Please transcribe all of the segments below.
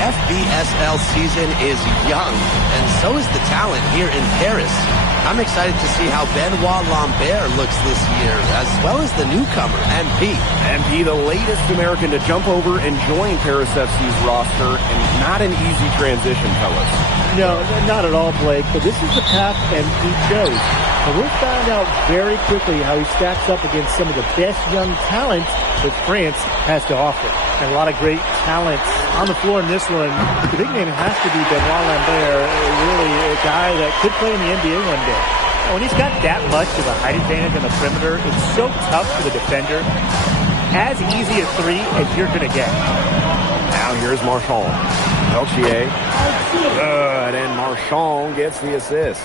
FBSL season is young, and so is the talent here in Paris. I'm excited to see how Benoit Lambert looks this year, as well as the newcomer, MP. MP, the latest American to jump over and join Paris FC's roster, and not an easy transition, fellas. No, not at all, Blake, but this is the path MP chose. And we'll find out very quickly how he stacks up against some of the best young talent that France has to offer. And a lot of great talent on the floor in this one. The big name has to be Benoit Lambert, really a guy that could play in the NBA one day. When he's got that much of a height advantage on the perimeter, it's so tough for the defender. As easy a three as you're going to get. Now here's Marchand. Peltier. Good, and Marchand gets the assist.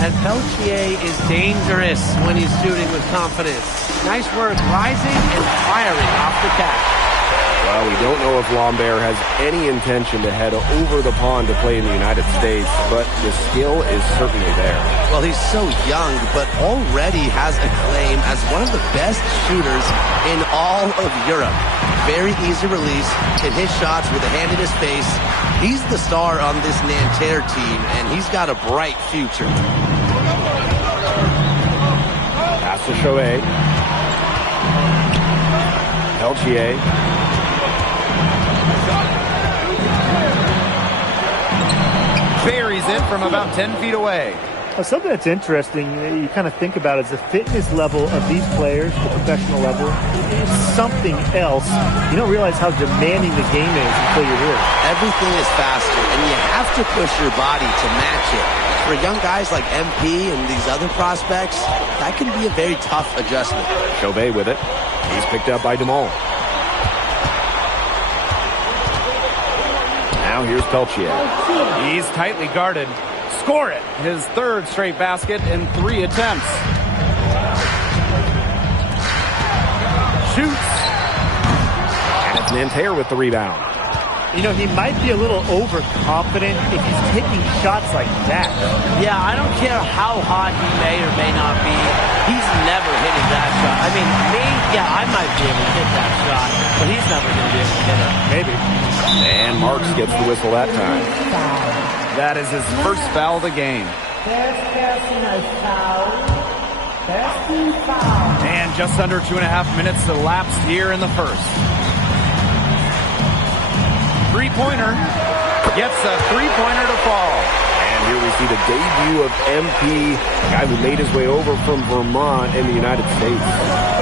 And Peltier is dangerous when he's shooting with confidence. Nice work rising and firing off the catch. Well, we don't know if Lambert has any intention to head over the pond to play in the United States, but the skill is certainly there. Well, he's so young, but already has a claim as one of the best shooters in all of Europe. Very easy release, can hit shots with a hand in his face. He's the star on this Nanterre team, and he's got a bright future. Pass to Chauvet. Peltier. Buries it from about 10 feet away. Well, something that's interesting you kind of think about is the fitness level of these players, the professional level. It's something else. You don't realize how demanding the game is until you're here. Everything is faster, and you have to push your body to match it. For young guys like MP and these other prospects, that can be a very tough adjustment. Chauvet with it. He's picked up by Dumont. Now here's Peltier. He's tightly guarded. Score it! His third straight basket in 3 attempts. Shoots. And it's Nanterre with the rebound. You know, he might be a little overconfident if he's taking shots like that. Yeah, I don't care how hot he may or may not be. He's never hitting that shot. I mean, I might be able to hit that shot, but he's never going to be able to hit it. Maybe. And Marks gets the whistle that time. That is his first foul of the game. And just under 2.5 minutes elapsed here in the first. Three-pointer. Gets a three-pointer to fall. And here we see the debut of MP, a guy who made his way over from Vermont in the United States.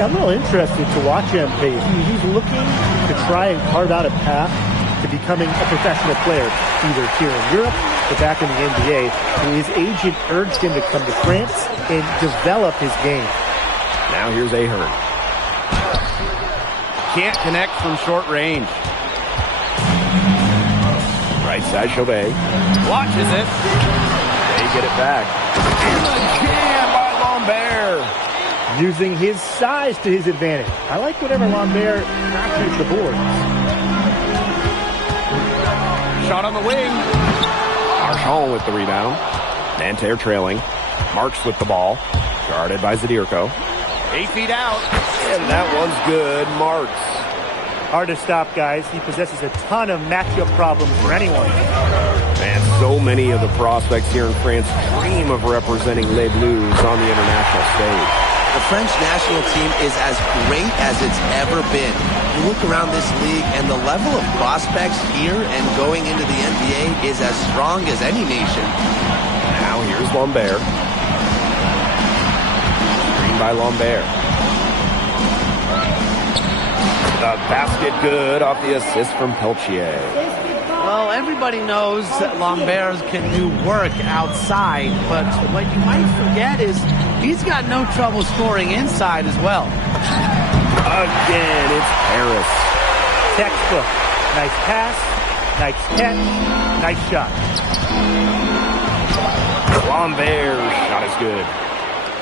Yeah, I'm a little interested to watch MP. He's looking to try and carve out a path to becoming a professional player, either here in Europe or back in the NBA. His agent urged him to come to France and develop his game. Now here's Ahern. Can't connect from short range. Right side, Chauvet. Watches it. They get it back. And the jam by Lambert. Using his size to his advantage. I like whenever Lambert crashes the boards. Shot on the wing. Marchand with the rebound. Nanterre trailing. Marks with the ball. Guarded by Zadirko. 8 feet out. And that one's good. Marks. Hard to stop, guys. He possesses a ton of matchup problems for anyone. And so many of the prospects here in France dream of representing Les Bleus on the international stage. The French national team is as great as it's ever been. You look around this league, and the level of prospects here and going into the NBA is as strong as any nation. Now here's Lambert. Screen by Lambert. The basket good off the assist from Peltier. Well, everybody knows that Lambert can do work outside, but what you might forget is he's got no trouble scoring inside as well. Again, it's Paris. Textbook. Nice pass, nice catch, nice shot. Lambert's shot is good.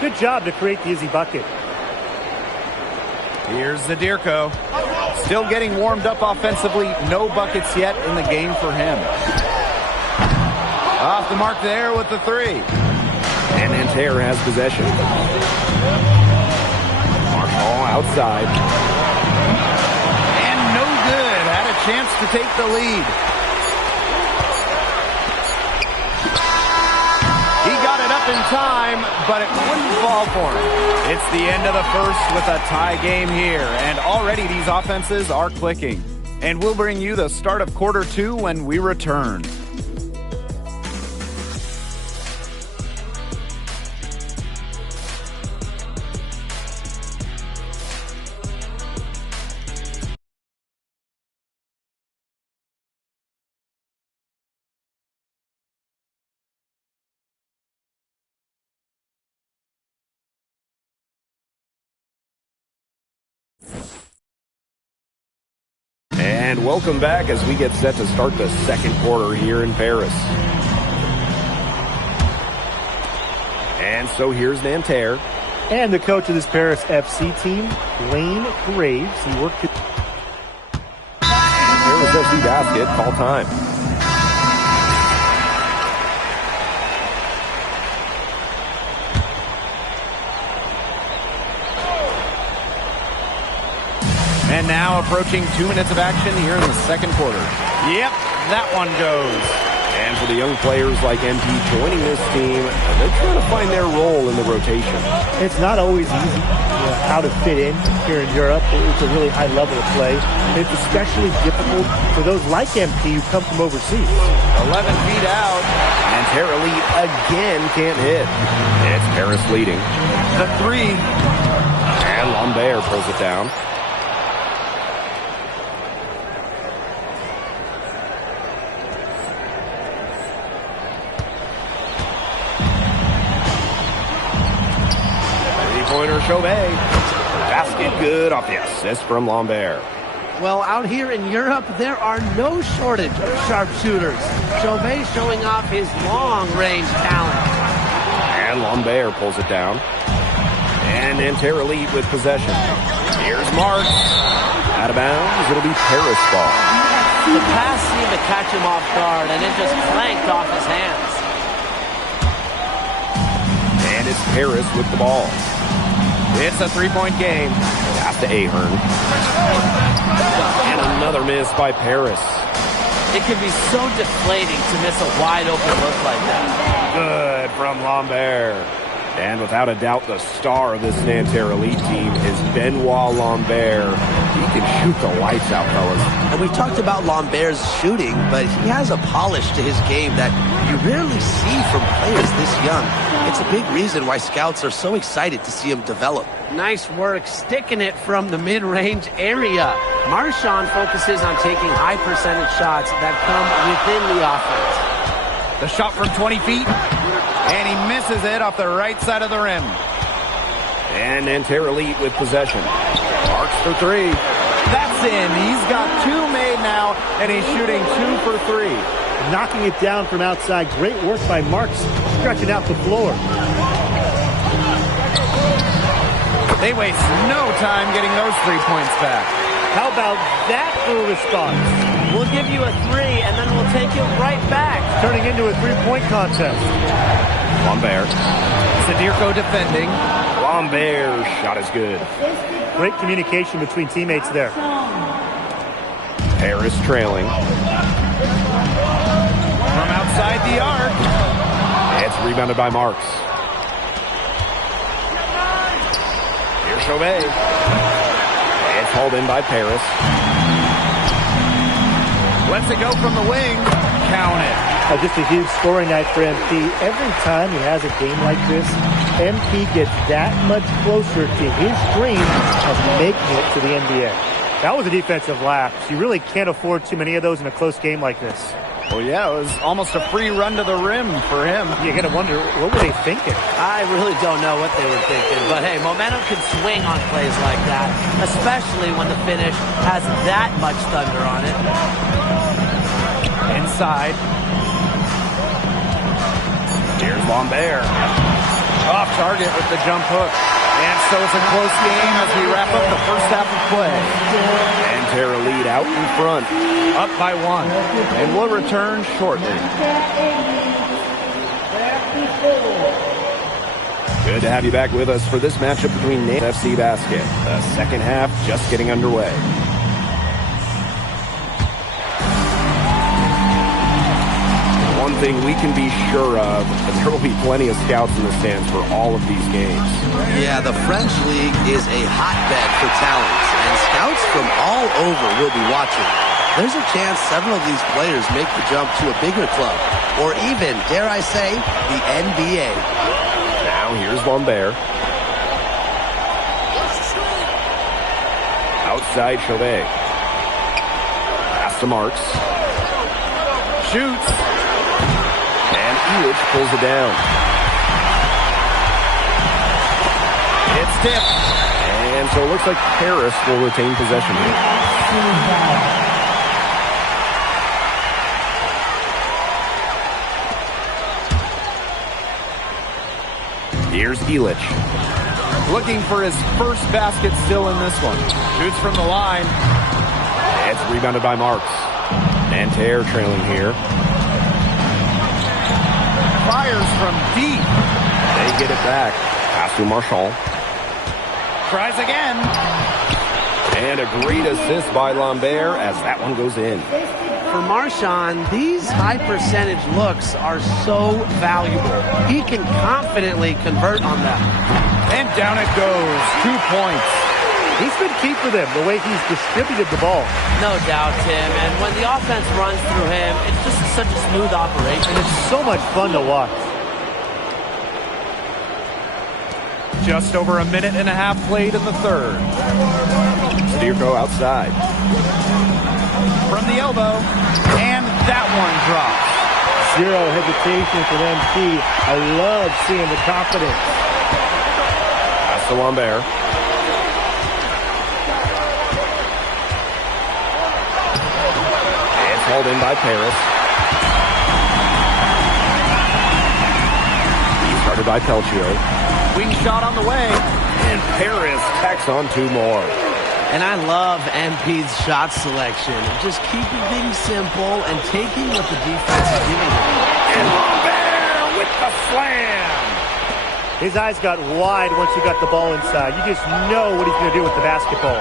Good job to create the easy bucket. Here's Zadirko. Still getting warmed up offensively. No buckets yet in the game for him. Off the mark there with the three. And Nanterre has possession. Marchand outside. And no good. Had a chance to take the lead. in time, but it wouldn't fall for him. It's the end of the first with a tie game here, and already these offenses are clicking. And we'll bring you the start of quarter 2 when we return. And welcome back as we get set to start the second quarter here in Paris. And so here's Nanterre. And the coach of this Paris FC team, Lane Graves. He worked Paris FC basket, call time. And now approaching 2 minutes of action here in the second quarter. Yep, that one goes. And for the young players like MP joining this team, they're trying to find their role in the rotation. It's not always easy, how to fit in here in Europe. It's a really high level of play. It's especially difficult for those like MP who come from overseas. 11 feet out. And Terra Elite again can't hit. It's Paris leading. The 3. And Lambert pulls it down. Three-pointer Chauvet. Basket good off the assist from Lambert. Well, out here in Europe, there are no shortage of sharpshooters. Chauvet showing off his long-range talent. And Lambert pulls it down. And Nanterre Elite with possession. Here's Marks. Out of bounds. It'll be Paris ball. The pass seemed to catch him off guard, and it just clanked off his hands. And it's Paris with the ball. It's a 3-point game. Pass to Ahern. And another miss by Paris. It can be so deflating to miss a wide-open look like that. Good from Lambert. And without a doubt, the star of this Nanterre Elite team is Benoit Lambert. He can shoot the lights out, fellas. And we've talked about Lambert's shooting, but he has a polish to his game that you rarely see from players this young. It's a big reason why scouts are so excited to see him develop. Nice work sticking it from the mid-range area. Marchand focuses on taking high percentage shots that come within the offense. The shot from 20 feet. And he misses it off the right side of the rim. And Nanterre Elite with possession. Marks for 3. That's in. He's got 2 made now, and he's shooting 2 for 3. knocking it down from outside. Great work by Marks, stretching out the floor. They waste no time getting those 3 points back. How about that for a response? We'll give you a 3, and then we'll take it right back. Turning into a 3-point contest. Lambert. Sadirko defending. Lambert shot is good. Great communication between teammates there. Paris trailing. From outside the arc. It's rebounded by Marks. Here's Chauvet. It's hauled in by Paris. Lets it go from the wing. Count it. Just a huge scoring night for MP. Every time he has a game like this, MP gets that much closer to his dream of making it to the NBA. That was a defensive lapse. You really can't afford too many of those in a close game like this. Well, yeah, it was almost a free run to the rim for him. You got to wonder, what were they thinking? I really don't know what they were thinking. But, hey, momentum can swing on plays like that, especially when the finish has that much thunder on it. Inside. Here's Lambert. Off target with the jump hook. And so it's a close game as we wrap up the first half of play. And Terra lead out in front. Up by 1. And we'll return shortly. Good to have you back with us for this matchup between Nantes FC Basket. The second half just getting underway. one thing we can be sure of, and there will be plenty of scouts in the stands for all of these games. Yeah, the French League is a hotbed for talents, and scouts from all over will be watching. There's a chance several of these players make the jump to a bigger club, or even, dare I say, the NBA. Now here's Lambert. Outside Chauvet. Pass to Marks. Shoots. And Elich pulls it down. It's tipped. And so it looks like Paris will retain possession here. Here's Elich. Looking for his first basket still in this one. Shoots from the line. It's rebounded by Marks. Nanterre trailing here. Fires from deep. They get it back. Pass to Marchand. Tries again. And a great assist by Lambert as that one goes in. For Marchand, these high percentage looks are so valuable. He can confidently convert on them. And down it goes. 2 points. He's been key for them, the way he's distributed the ball. No doubt, Tim. And when the offense runs through him, it's just such a smooth operation. And it's so much fun to watch. Just over a minute and a half played in the third. Stirko outside. From the elbow. And that one drops. Zero hesitation for MP. I love seeing the confidence. Pass to Lambert. It's hauled in by Paris. He's started by Peltier. Wing shot on the way. And Paris tacks on 2 more. And I love MP's shot selection. Just keeping things simple and taking what the defense is giving him. And Lambert with the slam. His eyes got wide once he got the ball inside. You just know what he's going to do with the basketball.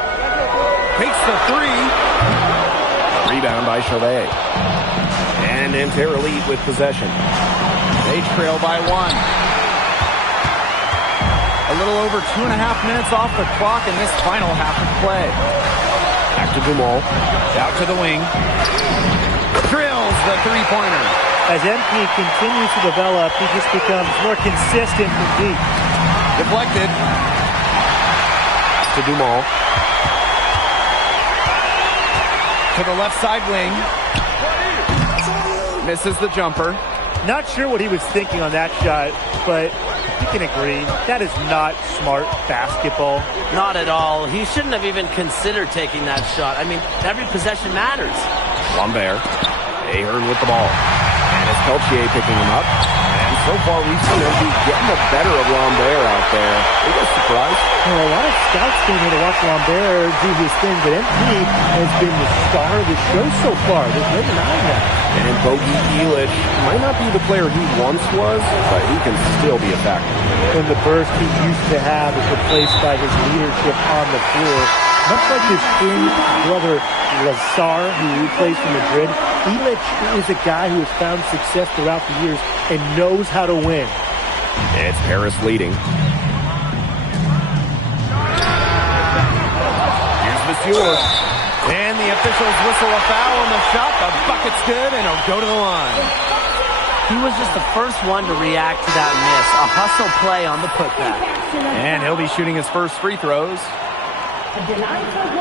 Takes the three. Rebound by Chauvet. And Nanterre Elite with possession. They trail by 1. A little over 2.5 minutes off the clock in this final half of play. Back to Dumont. Out to the wing. Drills the three-pointer. As MP continues to develop, he just becomes more consistent from deep. Deflected. Pass to Dumont. To the left side wing. Misses the jumper. Not sure what he was thinking on that shot, but you can agree, that is not smart basketball. Not at all. He shouldn't have even considered taking that shot. I mean, every possession matters. Lambert. Ahern with the ball. And it's Peltier picking him up. And so far we've seen him be getting the better of Lambert out there. Is that a surprise? Well, a lot of scouts came here to watch Lambert do his thing, but MP has been the star of the show so far. There's no denying that. And Bogey Elich might not be the player he once was, but he can still be a factor. And the burst he used to have is replaced by his leadership on the floor. Much like his twin brother Lazar, who plays for Madrid, Elich is a guy who has found success throughout the years and knows how to win. It's Paris leading. Here's Monsieur. And the officials whistle a foul on the shot. The bucket's good, and it'll go to the line. He was just the first one to react to that miss. A hustle play on the putback. And he'll be shooting his first free throws. The line for 1.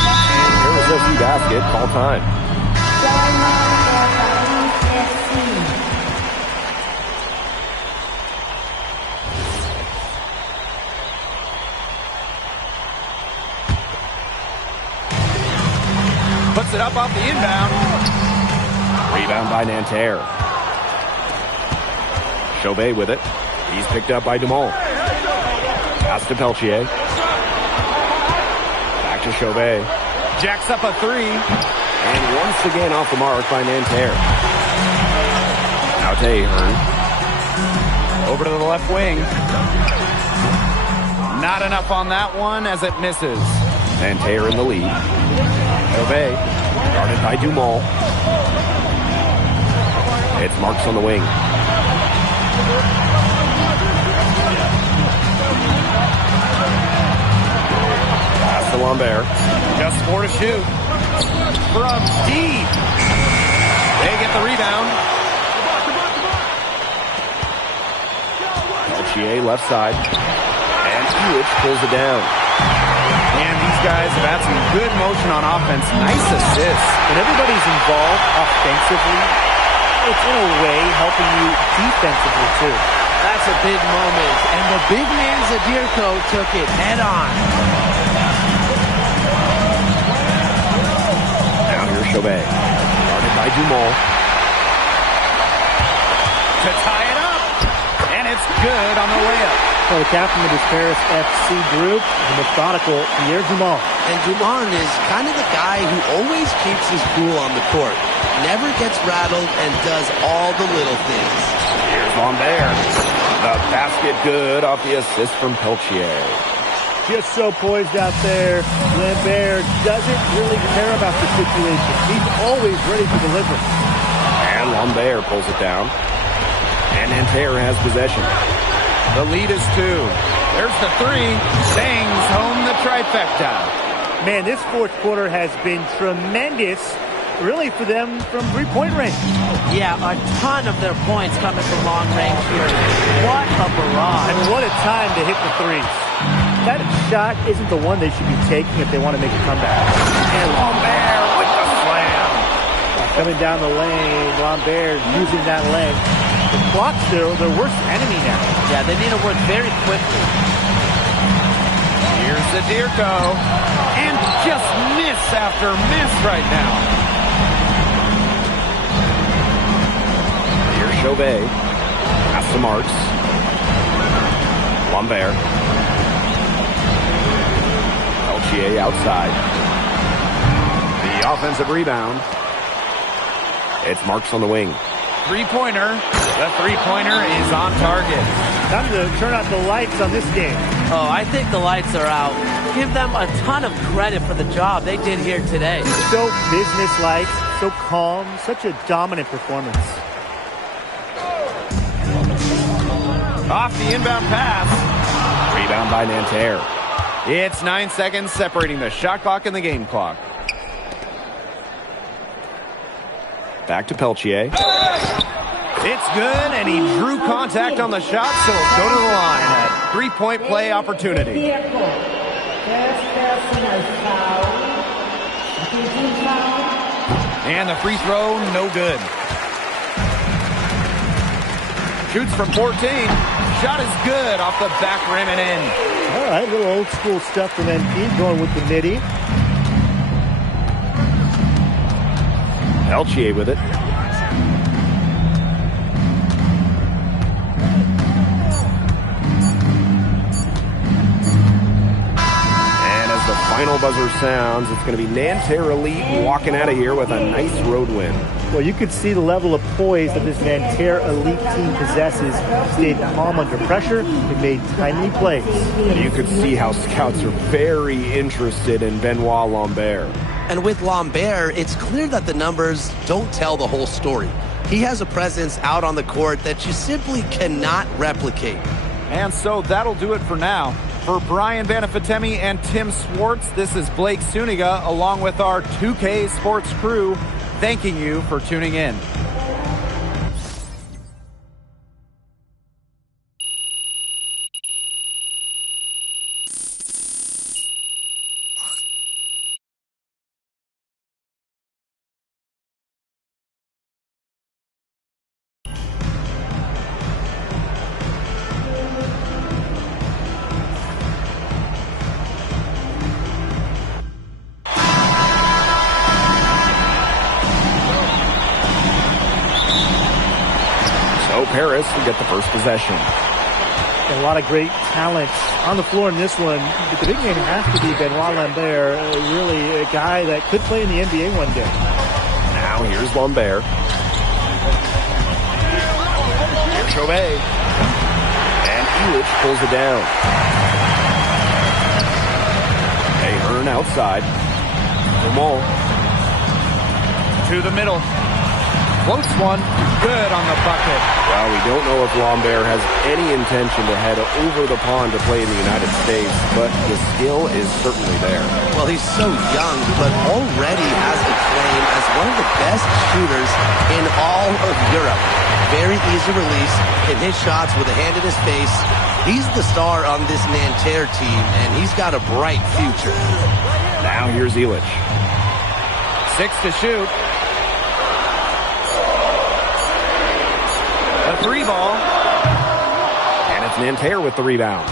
Paris SC basket, call time. Puts it up off the inbound. Rebound by Nanterre. Chauvet with it. He's picked up by Dumont. Pass to Peltier. Back to Chauvet. Jacks up a three. And once again off the mark by Nanterre. Now to Ahern. Over to the left wing. Not enough on that one as it misses. Nanterre in the lead. Chauvet, guarded by Dumont. It's Marks on the wing. Pass to Lambert. Just 4 to shoot. From deep. They get the rebound. Peltier left side. And Elitch pulls it down. And these guys have had some good motion on offense. Nice assists. When everybody's involved offensively, it's in a way helping you defensively too. That's a big moment. And the big man Zadirko took it head on. Now here's Chauvet. Guarded by Dumont. To tie it up. And it's good on the layup. So the captain of this Paris FC group, the methodical Pierre Dumont. And Dumont is kind of the guy who always keeps his cool on the court. Never gets rattled and does all the little things. Here's Lambert. The basket good off the assist from Peltier. Just so poised out there. Lambert doesn't really care about the situation. He's always ready to deliver. And Lambert pulls it down. And Nanterre has possession. The lead is 2. There's the 3. Bangs home the trifecta. Man, this fourth quarter has been tremendous, really, for them from three-point range. Yeah, a ton of their points coming from long range here. What a barrage. And what a time to hit the threes. That shot isn't the one they should be taking if they want to make a comeback. And Lambert with the slam. Coming down the lane, Lambert using that length. The clock's their worst enemy now. Yeah, they need to work very quickly. Here's Zadirko. And just miss after miss right now. Here's Chauvet. Pass to Marks. Lambert. Peltier outside. The offensive rebound. It's Marks on the wing. Three-pointer. The three-pointer is on target. Time to turn out the lights on this game. Oh, I think the lights are out. Give them a ton of credit for the job they did here today. So businesslike, so calm, such a dominant performance. Off the inbound pass. Rebound by Nanterre. It's 9 seconds separating the shot clock and the game clock. Back to Peltier. It's good, and he drew contact on the shot, so it'll go to the line. A three-point play opportunity. And the free throw, no good. Shoots from 14. Shot is good off the back rim and in. All right, little old school stuff from MP, going with the nitty. Peltier with it. And as the final buzzer sounds, it's going to be Nanterre Elite walking out of here with a nice road win. Well, you could see the level of poise that this Nanterre Elite team possesses. Stayed calm under pressure and made timely plays. You could see how scouts are very interested in Benoit Lambert. And with Lambert, it's clear that the numbers don't tell the whole story. He has a presence out on the court that you simply cannot replicate. And so that'll do it for now. For Brian Banafitemi and Tim Swartz, this is Blake Suniga along with our 2K Sports crew, thanking you for tuning in. Paris will get the first possession. And a lot of great talent on the floor in this one. But the big man has to be Benoit Lambert, really a guy that could play in the NBA one day. Now here's Lambert. Here's Chauvet. And Elitch pulls it down. Ahern return outside. Dumont. To the middle. Floats one. Good on the bucket. Well, we don't know if Lambert has any intention to head over the pond to play in the United States, but the skill is certainly there. Well, he's so young, but already has a claim as one of the best shooters in all of Europe. Very easy release, can hit shots with a hand in his face. He's the star on this Nanterre team, and he's got a bright future. Now here's Illich. 6 to shoot. A 3-ball. And it's Nanterre with the rebound.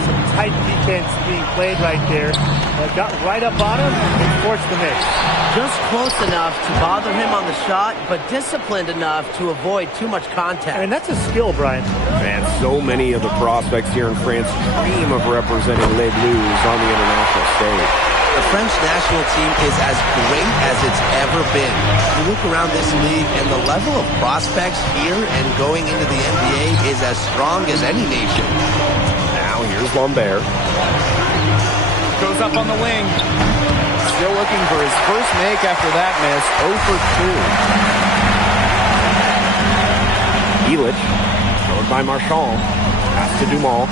Some tight defense being played right there. Got right up on him and forced the miss. Just close enough to bother him on the shot, but disciplined enough to avoid too much contact. And that's a skill, Brian. And so many of the prospects here in France dream of representing Les Bleus on the international stage. The French national team is as great as it's ever been. You look around this league, and the level of prospects here and going into the NBA is as strong as any nation. Now here's Lambert. Goes up on the wing. Still looking for his first make after that miss. 0 for 2. Illich, thrown by Marchand. Pass to Dumont.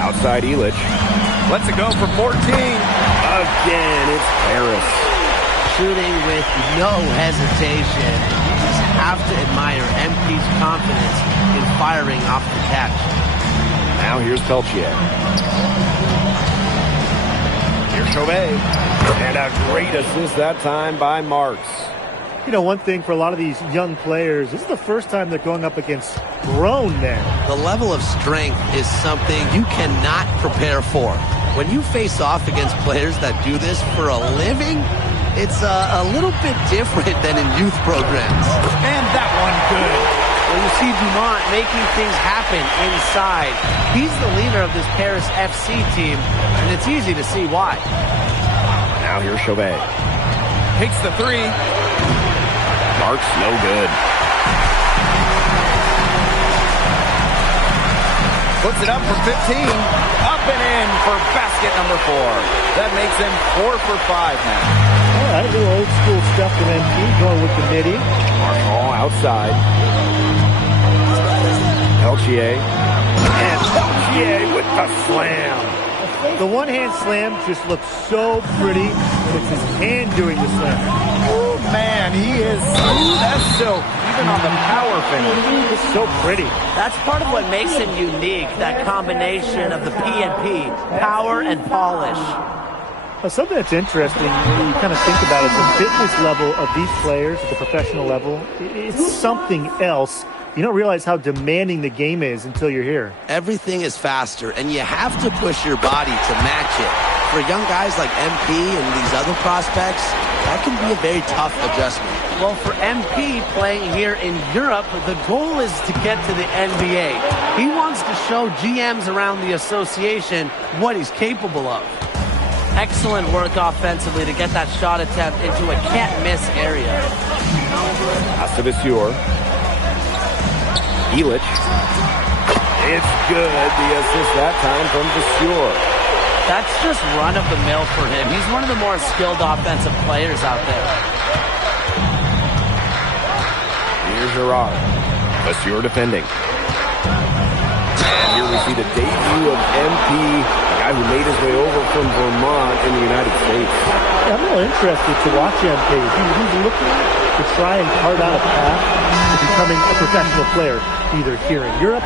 Outside Illich. Lets it go for 14. Again, it's Paris. Shooting with no hesitation. You just have to admire MP's confidence in firing off the catch. Now here's Peltier. Here's Chauvet. And a great assist that time by Marks. You know, one thing for a lot of these young players, this is the first time they're going up against grown men. The level of strength is something you cannot prepare for. When you face off against players that do this for a living, it's a little bit different than in youth programs. And that one good. Well, you see Dumont making things happen inside. He's the leader of this Paris FC team, and it's easy to see why. Now here's Chauvet. Takes the 3. Marks no good. Puts it up for 15. Up and in for basket number 4. That makes him 4 for 5 now. All right, a little old school stuff from MP, going with the midi. Marchand outside. Peltier. And Peltier with the slam. The one-hand slam just looks so pretty, and it's his hand doing the slam. Oh, man, he is smooth as silk, even on the power finish. It's so pretty. That's part of what makes him unique, that combination of the P&P, power and polish. Something that's interesting, you kind of think about it, the fitness level of these players at the professional level, it's something else. You don't realize how demanding the game is until you're here. Everything is faster, and you have to push your body to match it. For young guys like MP and these other prospects, that can be a very tough adjustment. Well, for MP playing here in Europe, the goal is to get to the NBA. He wants to show GMs around the association what he's capable of. Excellent work offensively to get that shot attempt into a can't-miss area. Pass to Vasseur. Illich. It's good. The assist that time from Vasseur. That's just run-of-the-mill for him. He's one of the more skilled offensive players out there. Here's Girard. Vasseur defending. And here we see the debut of MP, a guy who made his way over from Vermont in the United States. I'm really interested to watch MP. He's looking to try and carve out a path to becoming a professional player, either here in Europe.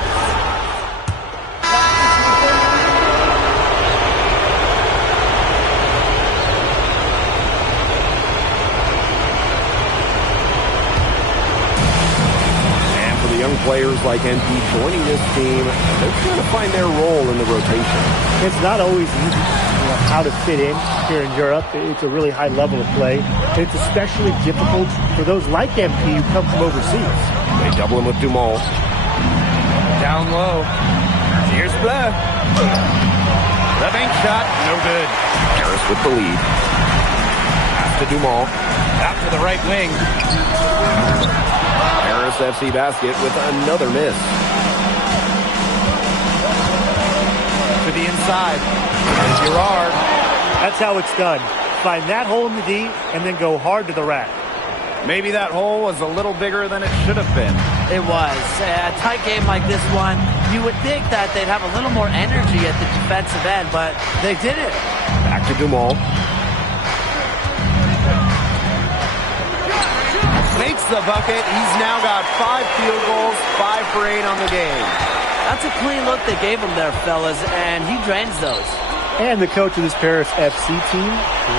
And for the young players like MP joining this team, they're trying to find their role in the rotation. It's not always easy, how to fit in here in Europe. It's a really high level of play. It's especially difficult for those like MP who come from overseas. They double him with Dumont. Down low. Here's Bleu. The bank shot, no good. Paris with the lead. Pass to Dumont. Out to the right wing. Paris FC basket with another miss. To to the inside. There's Girard. That's how it's done. Find that hole in the D and then go hard to the rack. Maybe that hole was a little bigger than it should have been. It was. A tight game like this one, you would think that they'd have a little more energy at the defensive end, but they didn't. Back to Dumal. Makes the bucket. He's now got 5 field goals, 5 for 8 on the game. That's a clean look they gave him there, fellas, and he drains those. And the coach of this Paris FC team,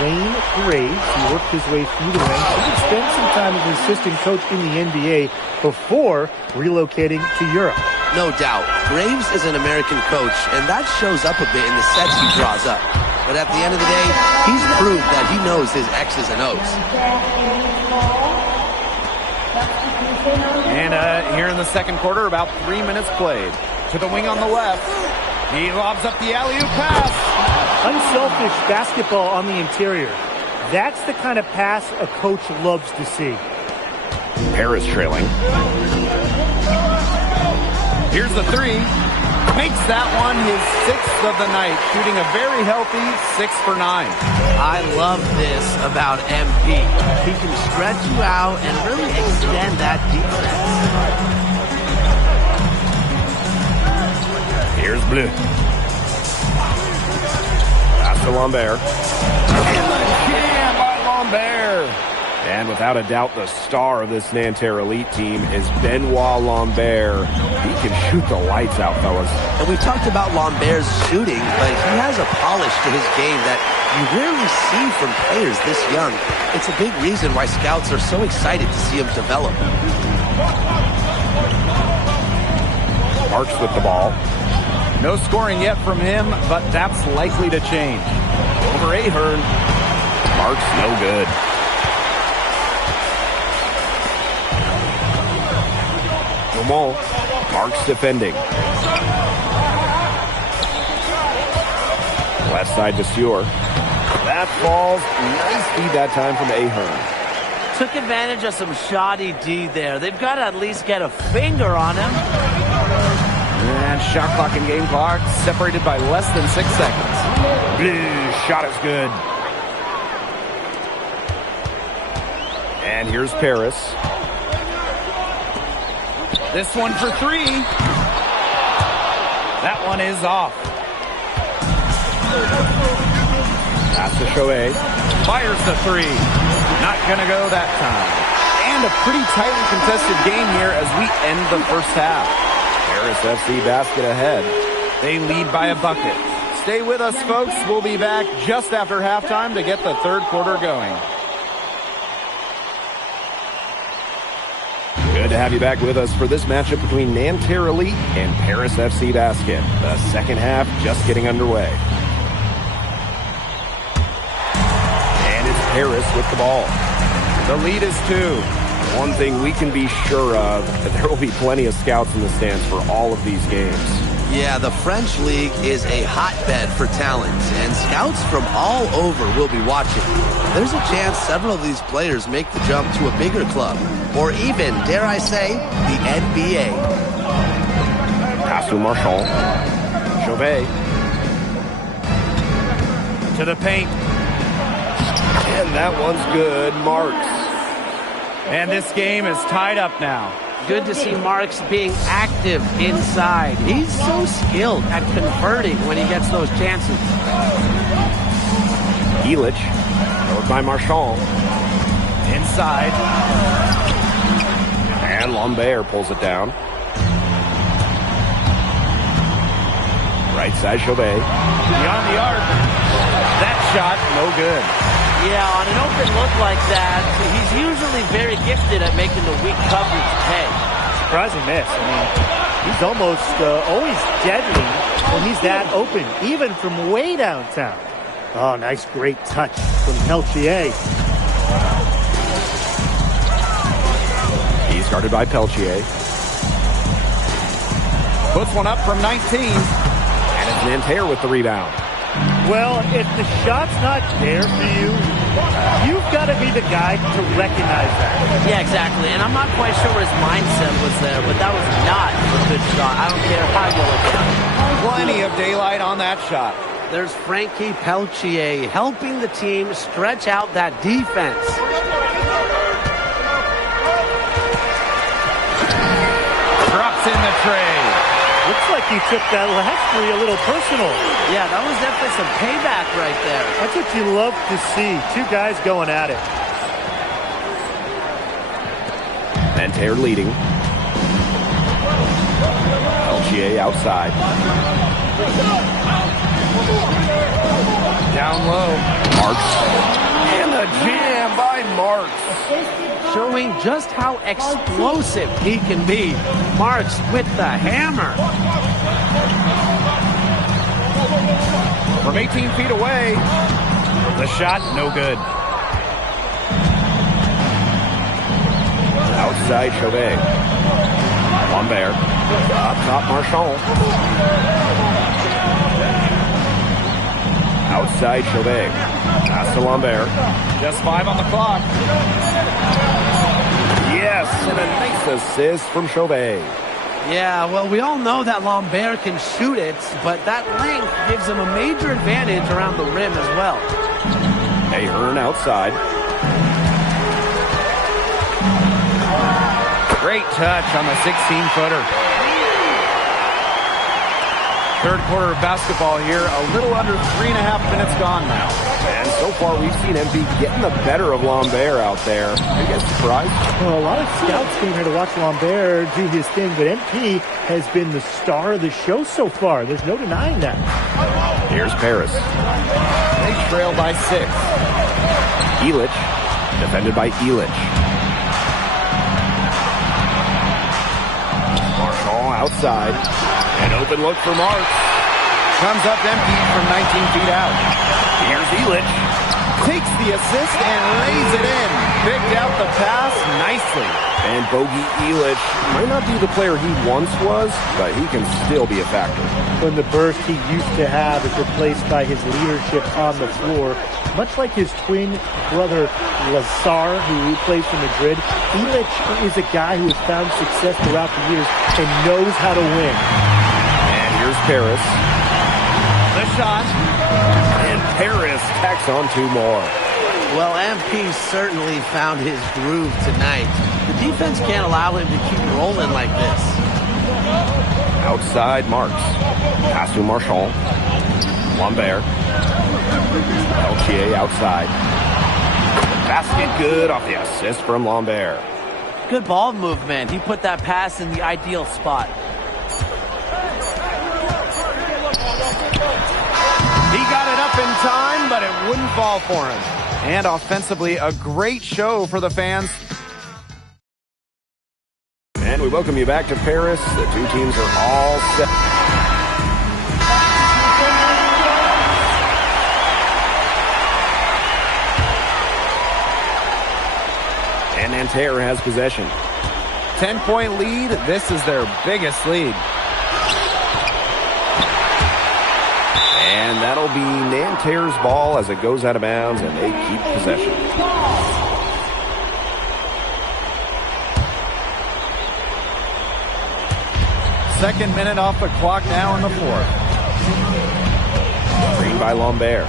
Wayne Graves, he worked his way through the ranks. He would spend some time as an assistant coach in the NBA before relocating to Europe. No doubt. Graves is an American coach, and that shows up a bit in the sets he draws up. But at the end of the day, he's proved that he knows his X's and O's. And here in the second quarter, about 3 minutes played. To the wing on the left. He lobs up the alley-oop pass. Unselfish basketball on the interior. That's the kind of pass a coach loves to see. Paris trailing. Here's the 3. Makes that one his 6th of the night, shooting a very healthy 6 for 9. I love this about MP. He can stretch you out and really extend that defense. Here's Bleu. Pass to Lambert. And the jam by Lambert. And without a doubt, the star of this Nanterre Elite team is Benoit Lambert. He can shoot the lights out, fellas. And we talked about Lambert's shooting, but he has a polish to his game that you rarely see from players this young. It's a big reason why scouts are so excited to see him develop. Marks with the ball. No scoring yet from him, but that's likely to change. Over Ahern. Marks no good. Dumont. Marks defending. Left side to Stewart. That falls. Nice feed that time from Ahern. Took advantage of some shoddy D there. They've got to at least get a finger on him. And shot clock and game clock separated by less than 6 seconds. Blue shot is good. And here's Paris. This one for 3. That one is off. Pass to Chauvet. Fires the 3. Not going to go that time. And a pretty tightly contested game here as we end the first half. Paris FC basket ahead. They lead by a bucket. Stay with us, folks. We'll be back just after halftime to get the third quarter going. Good to have you back with us for this matchup between Nanterre Elite and Paris FC Basket. The second half just getting underway. And it's Paris with the ball. The lead is 2. One thing we can be sure of, that there will be plenty of scouts in the stands for all of these games. Yeah, the French League is a hotbed for talent, and scouts from all over will be watching. There's a chance several of these players make the jump to a bigger club, or even, dare I say, the NBA. Pass to Marchand. Chauvet. To the paint. And that one's good. Marks. And this game is tied up now. Good to see Marks being active inside. He's so skilled at converting when he gets those chances. Elich. Over by Marchand. Inside. And Lambert pulls it down. Right side, Chauvet. Beyond the arc. That shot, no good. Yeah, on an open look like that, he's usually very gifted at making the weak coverage pay. Surprising miss. I mean, he's almost always deadly when he's that open, even from way downtown. Oh, nice, great touch from Peltier. He's guarded by Peltier. Puts one up from 19. And it's Nanterre with the rebound. Well, if the shot's not there for you, You've got to be the guy to recognize that. Yeah, exactly. And I'm not quite sure his mindset was there, but that was not a good shot. I don't care how you look at it. Plenty of daylight on that shot. There's Frankie Peltier helping the team stretch out that defense. Drops in the tray. Looks like he took that last three a little personal. Yeah, that was definitely some payback right there. That's what you love to see. Two guys going at it. Nanterre leading. Peltier outside. Down low. Marks. And a jam by Marks. Showing just how explosive he can be. Marks with the hammer. From 18 feet away. The shot, no good. Outside Chauvet. Lambert. Up top Marchand. Outside Chauvet. Pass to Lambert. Just 5 on the clock. Yes, and a nice assist from Chauvet. Yeah, well, we all know that Lambert can shoot it, but that length gives him a major advantage around the rim as well. Ahern outside. Great touch on the 16-footer. Third quarter of basketball here, a little under 3.5 minutes gone now. And so far, we've seen MP getting the better of Lambert out there. Are you guys surprised? Well, a lot of scouts came here to watch Lambert do his thing, but MP has been the star of the show so far. There's no denying that. Here's Paris. They trail by 6. Elich, defended by Elich. Marchand outside. An open look for Marks. Comes up empty from 19 feet out. Here's Elich. Takes the assist and lays it in. Picked out the pass nicely. And Bogey Elich might not be the player he once was, but he can still be a factor. When the burst he used to have is replaced by his leadership on the floor, much like his twin brother Lazar, who plays for Madrid, Elich is a guy who has found success throughout the years and knows how to win. And here's Paris. The shot. And Paris tacks on 2 more. Well, MP certainly found his groove tonight. The defense can't allow him to keep rolling like this. Outside Marks. Pass to Marchand. Lambert. Peltier outside. Basket good off the assist from Lambert. Good ball movement. He put that pass in the ideal spot. He got it up in time, but it wouldn't fall for him. And offensively, a great show for the fans. And we welcome you back to Paris. The two teams are all set. And Nanterre has possession. 10-point lead. This is their biggest lead. And that'll be Nanterre's ball as it goes out of bounds, and they keep possession. Second minute off the clock now in the fourth. Screen by Lambert.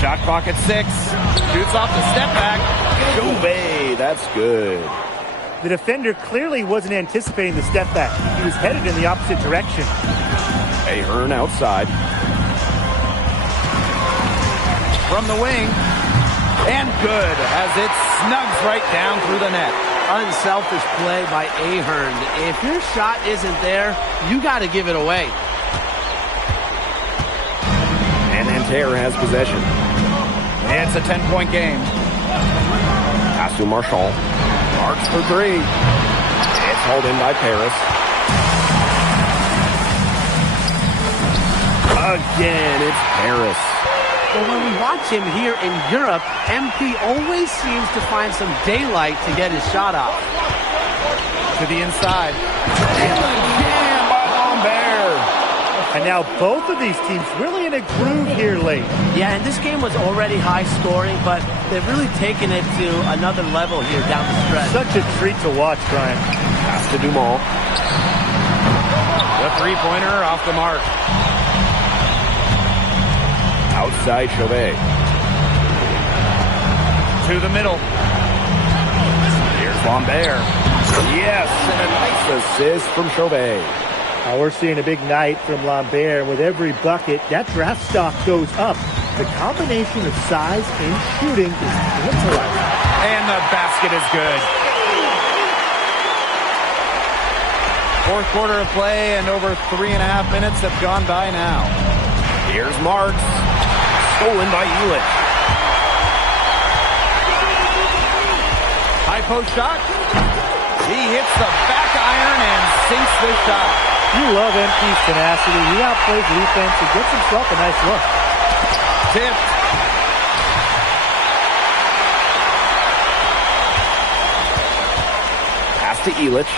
Shot clock at 6. Shoots off the step back. Chauvet, that's good. The defender clearly wasn't anticipating the step back. He was headed in the opposite direction. Ahern outside. From the wing. And good as it snugs right down through the net. Unselfish play by Ahern. If your shot isn't there, you got to give it away. And Nanterre has possession. It's a 10-point game. Pass to Marchand. Marks for 3. It's hauled in by Paris. Again, it's Paris. But when we watch him here in Europe, MP always seems to find some daylight to get his shot off. To the inside. And the jam by Lambert. And now both of these teams really in a groove here late. Yeah, and this game was already high scoring, but they've really taken it to another level here down the stretch. Such a treat to watch, Brian. Pass to Dumas. The three-pointer off the mark. Outside Chauvet. To the middle. Here's Lambert. Yes, and a nice assist from Chauvet. We're seeing a big night from Lambert. With every bucket, that draft stock goes up. The combination of size and shooting is tantalizing. And the basket is good. Fourth quarter of play, and over 3.5 minutes have gone by now. Here's Marks. Stolen by Elich. High post shot. He hits the back iron and sinks the shot. You love MP's tenacity. He outplays defense and gets himself a nice look. Tipped. Pass to Elich.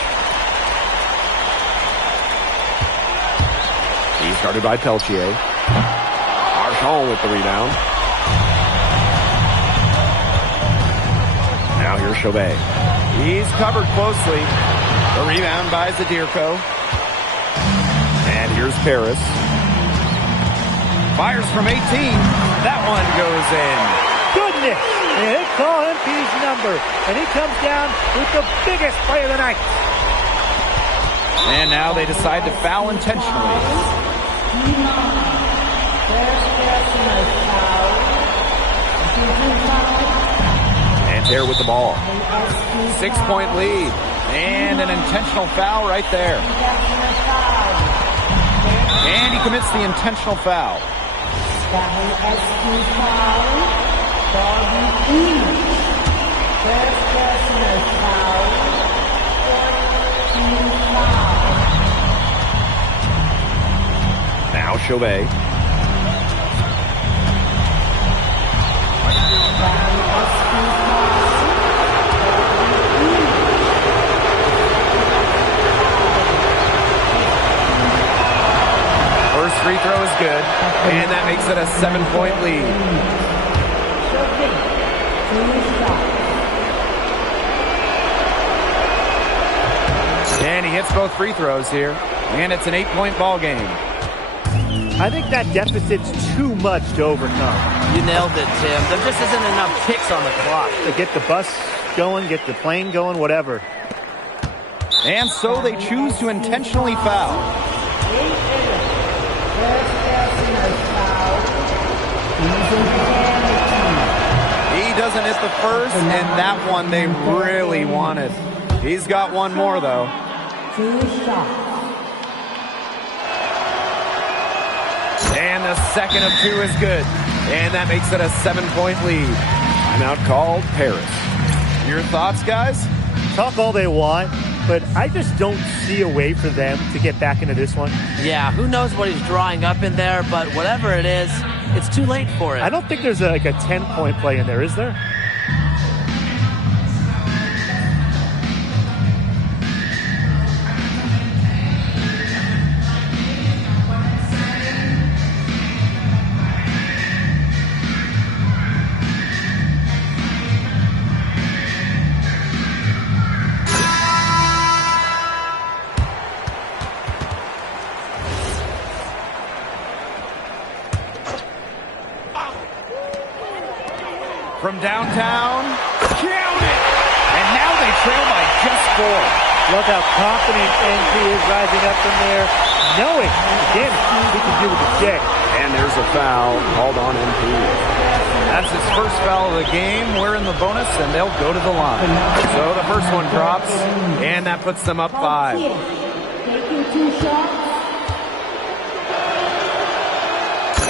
He's guarded by Peltier. Marchand with the rebound. Now here's Chauvet. He's covered closely. The rebound by Zadirko. And here's Paris. Fires from 18. That one goes in. Goodness! And they call MP's number. And he comes down with the biggest play of the night. And now they decide to foul intentionally. And there with the ball. 6-point lead. And an intentional foul right there. And he commits the intentional foul. Now Chauvet. First free throw is good, and that makes it a 7-point lead. And he hits both free throws here, and it's an 8-point ball game. I think that deficit's too much to overcome. You nailed it, Tim. There just isn't enough ticks on the clock. To get the bus going, get the plane going, whatever. And so they choose to intentionally foul. He doesn't hit the first, and that one they really wanted. He's got one more, though. And the second of two is good. And that makes it a 7-point lead. Timeout called, Paris. Your thoughts, guys? Talk all they want, but I just don't see a way for them to get back into this one. Yeah, who knows what he's drawing up in there, but whatever it is, it's too late for it. I don't think there's like a 10-point play in there, is there? From downtown, count it! And now they trail by just 4. Love how confident NP is rising up from there, knowing, again, he can do with the check. And there's a foul called on MP. That's his first foul of the game. We're in the bonus, and they'll go to the line. So the first one drops, and that puts them up 5. Taking 2 shots.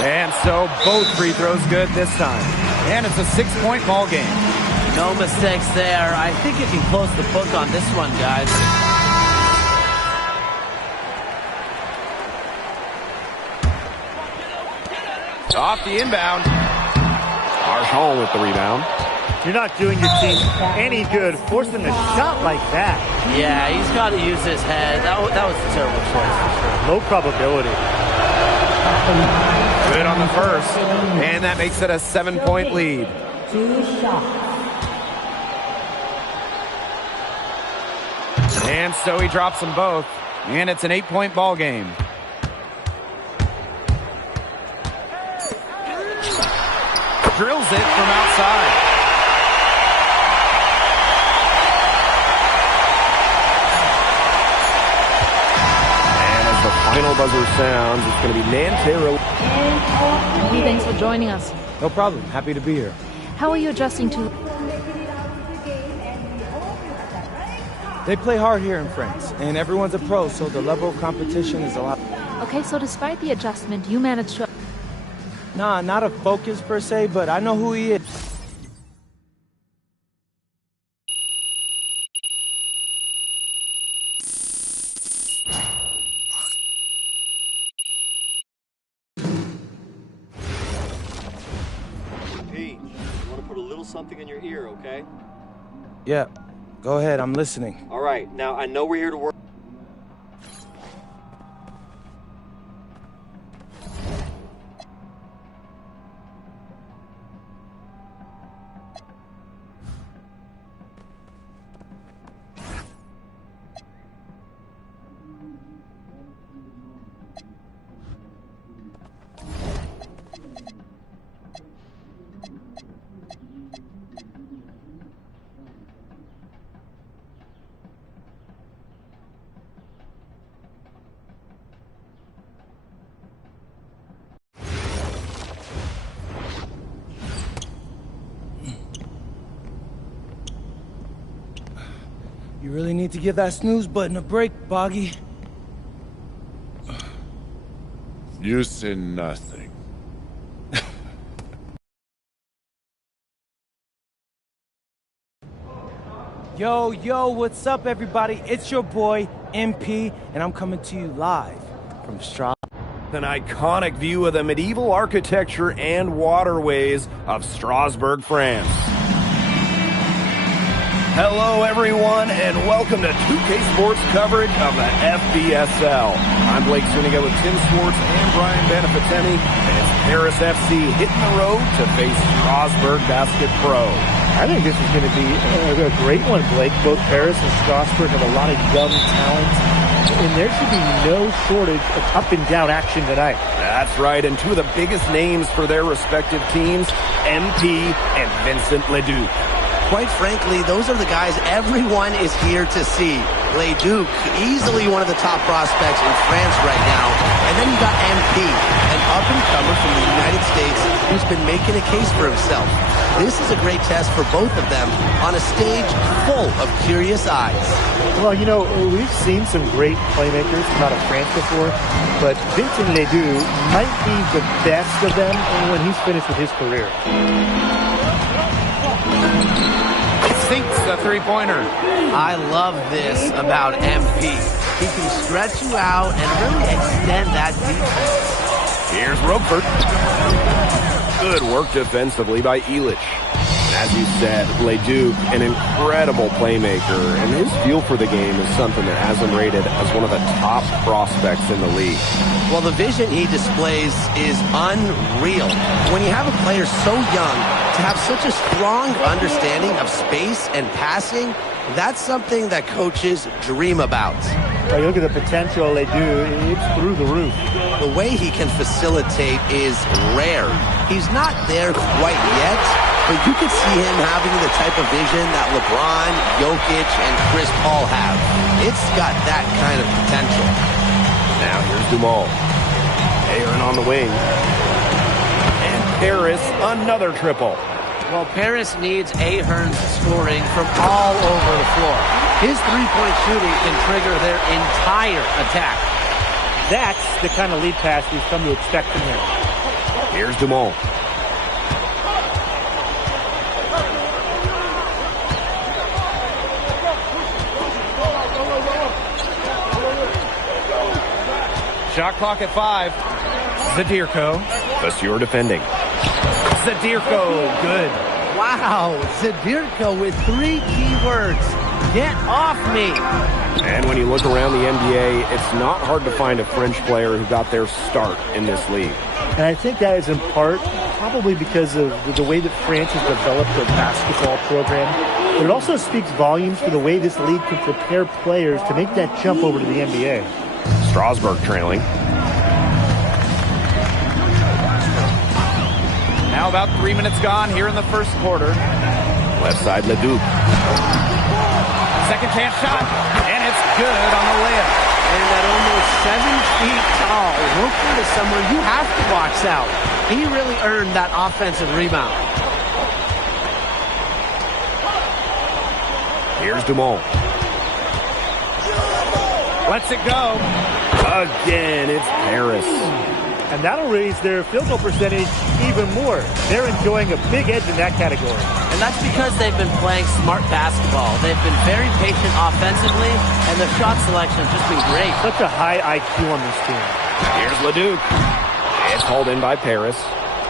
And so both free throws good this time. And it's a 6-point ball game. No mistakes there. I think you can close the book on this one, guys. Off the inbound. Marchand with the rebound. You're not doing your team any good forcing a shot like that. Yeah, he's got to use his head. That was a terrible choice for sure. Low probability. Good on the first, and that makes it a 7-point lead. 2 shots. And so he drops them both, and it's an 8-point ball game. Drills it from outside. And as the final buzzer sounds, it's going to be Nanterre. Hey, thanks for joining us. No problem. Happy to be here. How are you adjusting to... They play hard here in France, and everyone's a pro, so the level of competition is a lot. Okay, so despite the adjustment, you managed to... Nah, not a focus per se, but I know who he is. Pete, you want to put a little something in your ear, okay? Yeah, go ahead. I'm listening. All right, now I know we're here to work. You really need to give that snooze button a break, Boggy. You say nothing. Yo, what's up, everybody? It's your boy, MP, and I'm coming to you live from Strasbourg. An iconic view of the medieval architecture and waterways of Strasbourg, France. Hello, everyone, and welcome to 2K Sports coverage of the FBSL. I'm Blake Zuniga with Tim Swartz and Brian Banafitemi, and it's Paris FC hitting the road to face Strasbourg Basket Pro. I think this is going to be a great one, Blake. Both Paris and Strasbourg have a lot of young talent, and there should be no shortage of up-and-down action tonight. That's right, and two of the biggest names for their respective teams, MP and Vincent Leduc. Quite frankly, those are the guys everyone is here to see. Leduc, easily one of the top prospects in France right now. And then you got MP, an up-and-comer from the United States who's been making a case for himself. This is a great test for both of them on a stage full of curious eyes. Well, you know, we've seen some great playmakers come out of France before, but Vincent Leduc might be the best of them when he's finished with his career. Sinks the three-pointer. I love this about MP. He can stretch you out and really extend that defense. Here's Roquefort. Good work defensively by Illich. As you said, Leduc, an incredible playmaker, and his feel for the game is something that has him rated as one of the top prospects in the league. Well, the vision he displays is unreal. When you have a player so young, to have such a strong understanding of space and passing, that's something that coaches dream about. Well, you look at the potential they do, it's through the roof. The way he can facilitate is rare. He's not there quite yet, but you could see him having the type of vision that LeBron, Jokic, and Chris Paul have. It's got that kind of potential. Now here's Dumal. Aaron on the wing. And Paris, another triple. Well, Paris needs Ahern's scoring from all over the floor. His three-point shooting can trigger their entire attack. That's the kind of lead pass we've come to expect from him. Here's Dumal. Shot clock at 5. Zadirko. Vasseur defending. Zadirko, good. Wow, Zadirko with 3 key words. Get off me. And when you look around the NBA, it's not hard to find a French player who got their start in this league. And I think that is in part probably because of the way that France has developed their basketball program. But it also speaks volumes for the way this league can prepare players to make that jump over to the NBA. Strasburg trailing. Now about 3 minutes gone here in the first quarter. Left side, Leduc. Second chance shot, and it's good on the layup. And at almost 7 feet tall, Wilford is someone you have to box out. He really earned that offensive rebound. Here's Dumont. Lets it go. Again, it's Paris. And that'll raise their field goal percentage even more. They're enjoying a big edge in that category. And that's because they've been playing smart basketball. They've been very patient offensively, and their shot selection has just been great. Such a high IQ on this team. Here's Leduc. It's hauled in by Paris.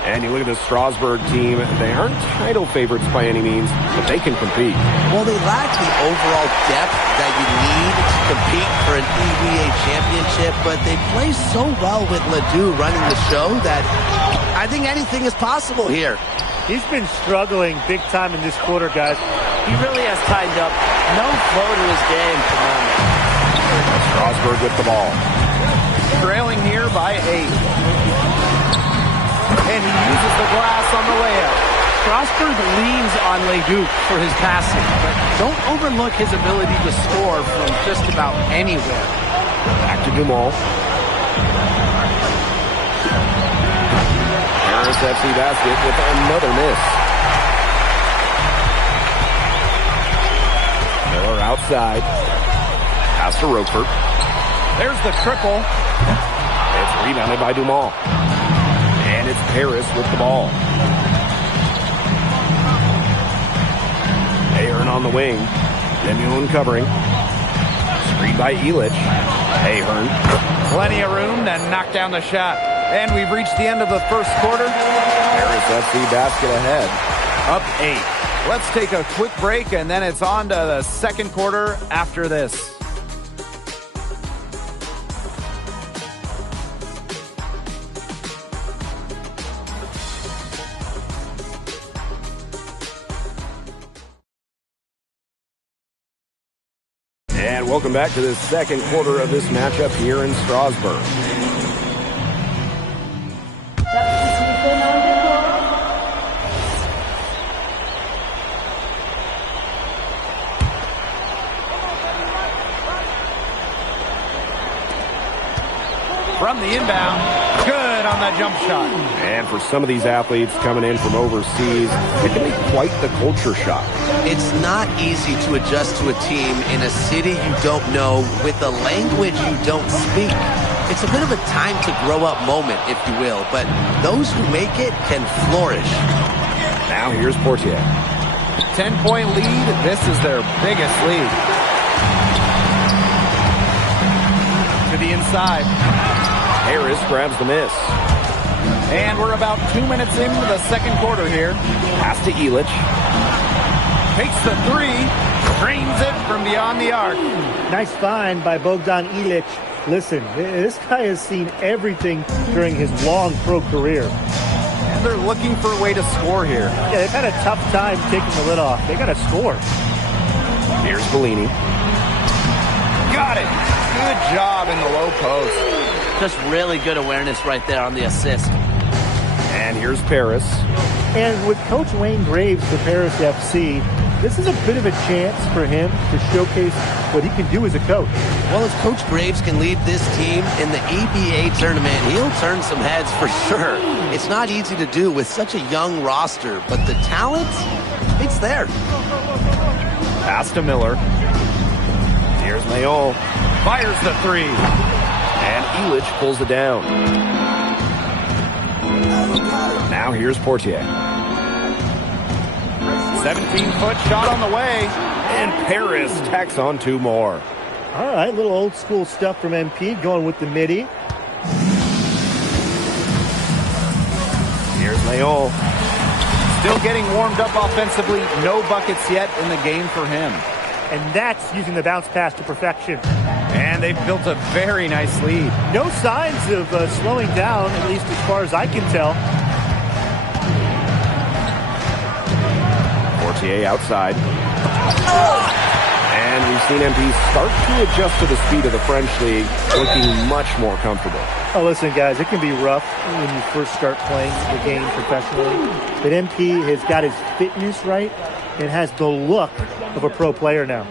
And you look at the Strasburg team, they aren't title favorites by any means, but they can compete. Well, they lack the overall depth that you need to compete for an EVA championship, but they play so well with Ledoux running the show that I think anything is possible here. He's been struggling big time in this quarter, guys. He really has tightened up. No flow to his game for the moment. Strasburg with the ball. Trailing here by 8. And he uses the glass on the layup. Strasburg leans on Leduc for his passing, but don't overlook his ability to score from just about anywhere. Back to Dumont. Paris FC basket with another miss. Miller outside. Pass to Roquefort. There's the triple. It's rebounded by Dumont. And it's Paris with the ball. Ahern on the wing. Demion covering. Screen by Illich. Ahern. Plenty of room to knock down the shot. And we've reached the end of the first quarter. Paris FC basket ahead. Up 8. Let's take a quick break, and then it's on to the second quarter after this. And welcome back to the second quarter of this matchup here in Strasbourg. From the inbound, good on that jump shot. And for some of these athletes coming in from overseas, it can be quite the culture shock. It's not easy to adjust to a team in a city you don't know with a language you don't speak. It's a bit of a time to grow up moment, if you will, but those who make it can flourish. Now here's Portier. 10-point lead. This is their biggest lead. To the inside. Harris grabs the miss. And we're about 2 minutes into the second quarter here. Pass to Illich. Takes the 3. Drains it from beyond the arc. Nice find by Bogdan Illich. Listen, this guy has seen everything during his long pro career. And they're looking for a way to score here. Yeah, they've had a tough time taking the lid off. They got to score. Here's Bellini. Got it. Good job in the low post. Just really good awareness right there on the assist. And here's Paris. And with Coach Wayne Graves for Paris FC, this is a bit of a chance for him to showcase what he can do as a coach. Well, if Coach Graves can lead this team in the EBA tournament, he'll turn some heads for sure. It's not easy to do with such a young roster, but the talent, it's there. Pass to Miller. Here's Leon. Fires the 3. And Illich pulls it down. Now here's Portier. 17-foot shot on the way. And Paris tacks on 2 more. All right, little old school stuff from MP, going with the midi. Here's Leon. Still getting warmed up offensively. No buckets yet in the game for him. and that's using the bounce pass to perfection. And they've built a very nice lead. No signs of slowing down, at least as far as I can tell. Fortier outside. And we've seen MP start to adjust to the speed of the French league, looking much more comfortable. Oh, listen, guys, it can be rough when you first start playing the game professionally. But MP has got his fitness right and has the look of a pro player now.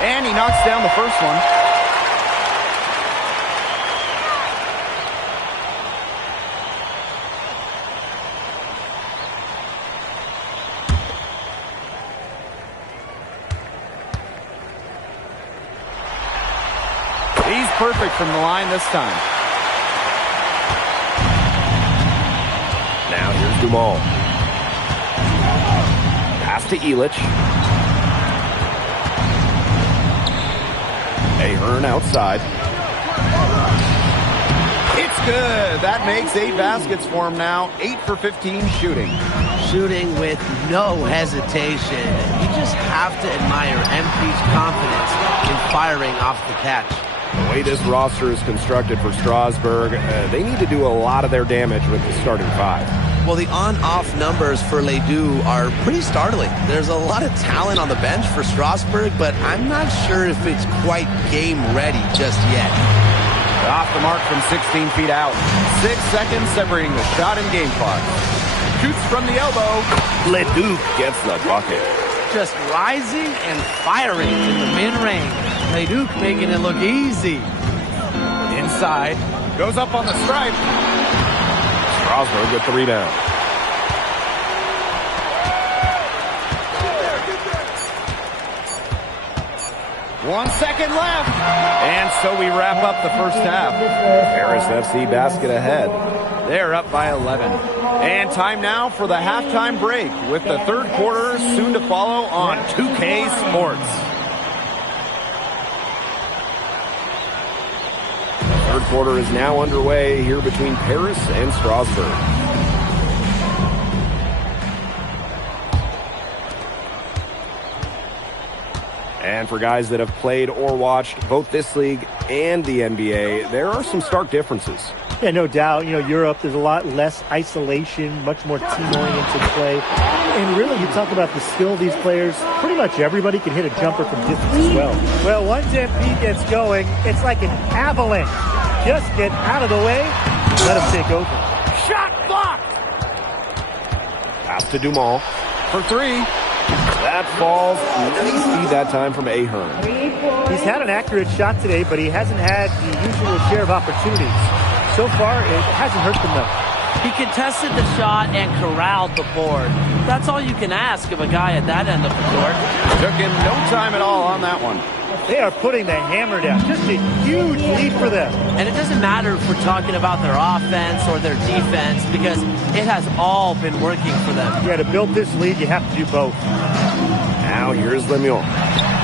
And he knocks down the first one. He's perfect from the line this time. Now here's Dumal. Pass to Illich. Ahern outside. It's good. That makes 8 baskets for him now. 8 for 15 shooting. Shooting with no hesitation. You just have to admire MP's confidence in firing off the catch. The way this roster is constructed for Strasbourg, they need to do a lot of their damage with the starting 5. Well, the on-off numbers for Ledoux are pretty startling. There's a lot of talent on the bench for Strasbourg, but I'm not sure if it's quite game-ready just yet. Off the mark from 16 feet out. 6 seconds separating the shot and game clock. Shoots from the elbow. Ledoux gets the bucket. Just rising and firing in the mid-range. Leduc making it look easy. Inside. Goes up on the stripe. Strasbourg with the rebound. One second left. And so we wrap up the first half. Paris FC basket ahead. They're up by 11. And time now for the halftime break with the third quarter soon to follow on 2K Sports. The third quarter is now underway here between Paris and Strasbourg. And for guys that have played or watched both this league and the NBA, there are some stark differences. Yeah, no doubt. You know, Europe, there's a lot less isolation, much more team-oriented play. And really, you talk about the skill of these players, pretty much everybody can hit a jumper from distance as well. Well, once MP gets going, it's like an avalanche. Just get out of the way, let him take over. Shot blocked! Pass to Dumal. For 3. That falls. Nice feed that time from Ahern. He's had an accurate shot today, but he hasn't had the usual share of opportunities. So far, it hasn't hurt them though. He contested the shot and corralled the board. That's all you can ask of a guy at that end of the court. Took him no time at all on that one. They are putting the hammer down. Just a huge lead for them. And it doesn't matter if we're talking about their offense or their defense, because it has all been working for them. Yeah, to build this lead, you have to do both. Now here's Lemieux.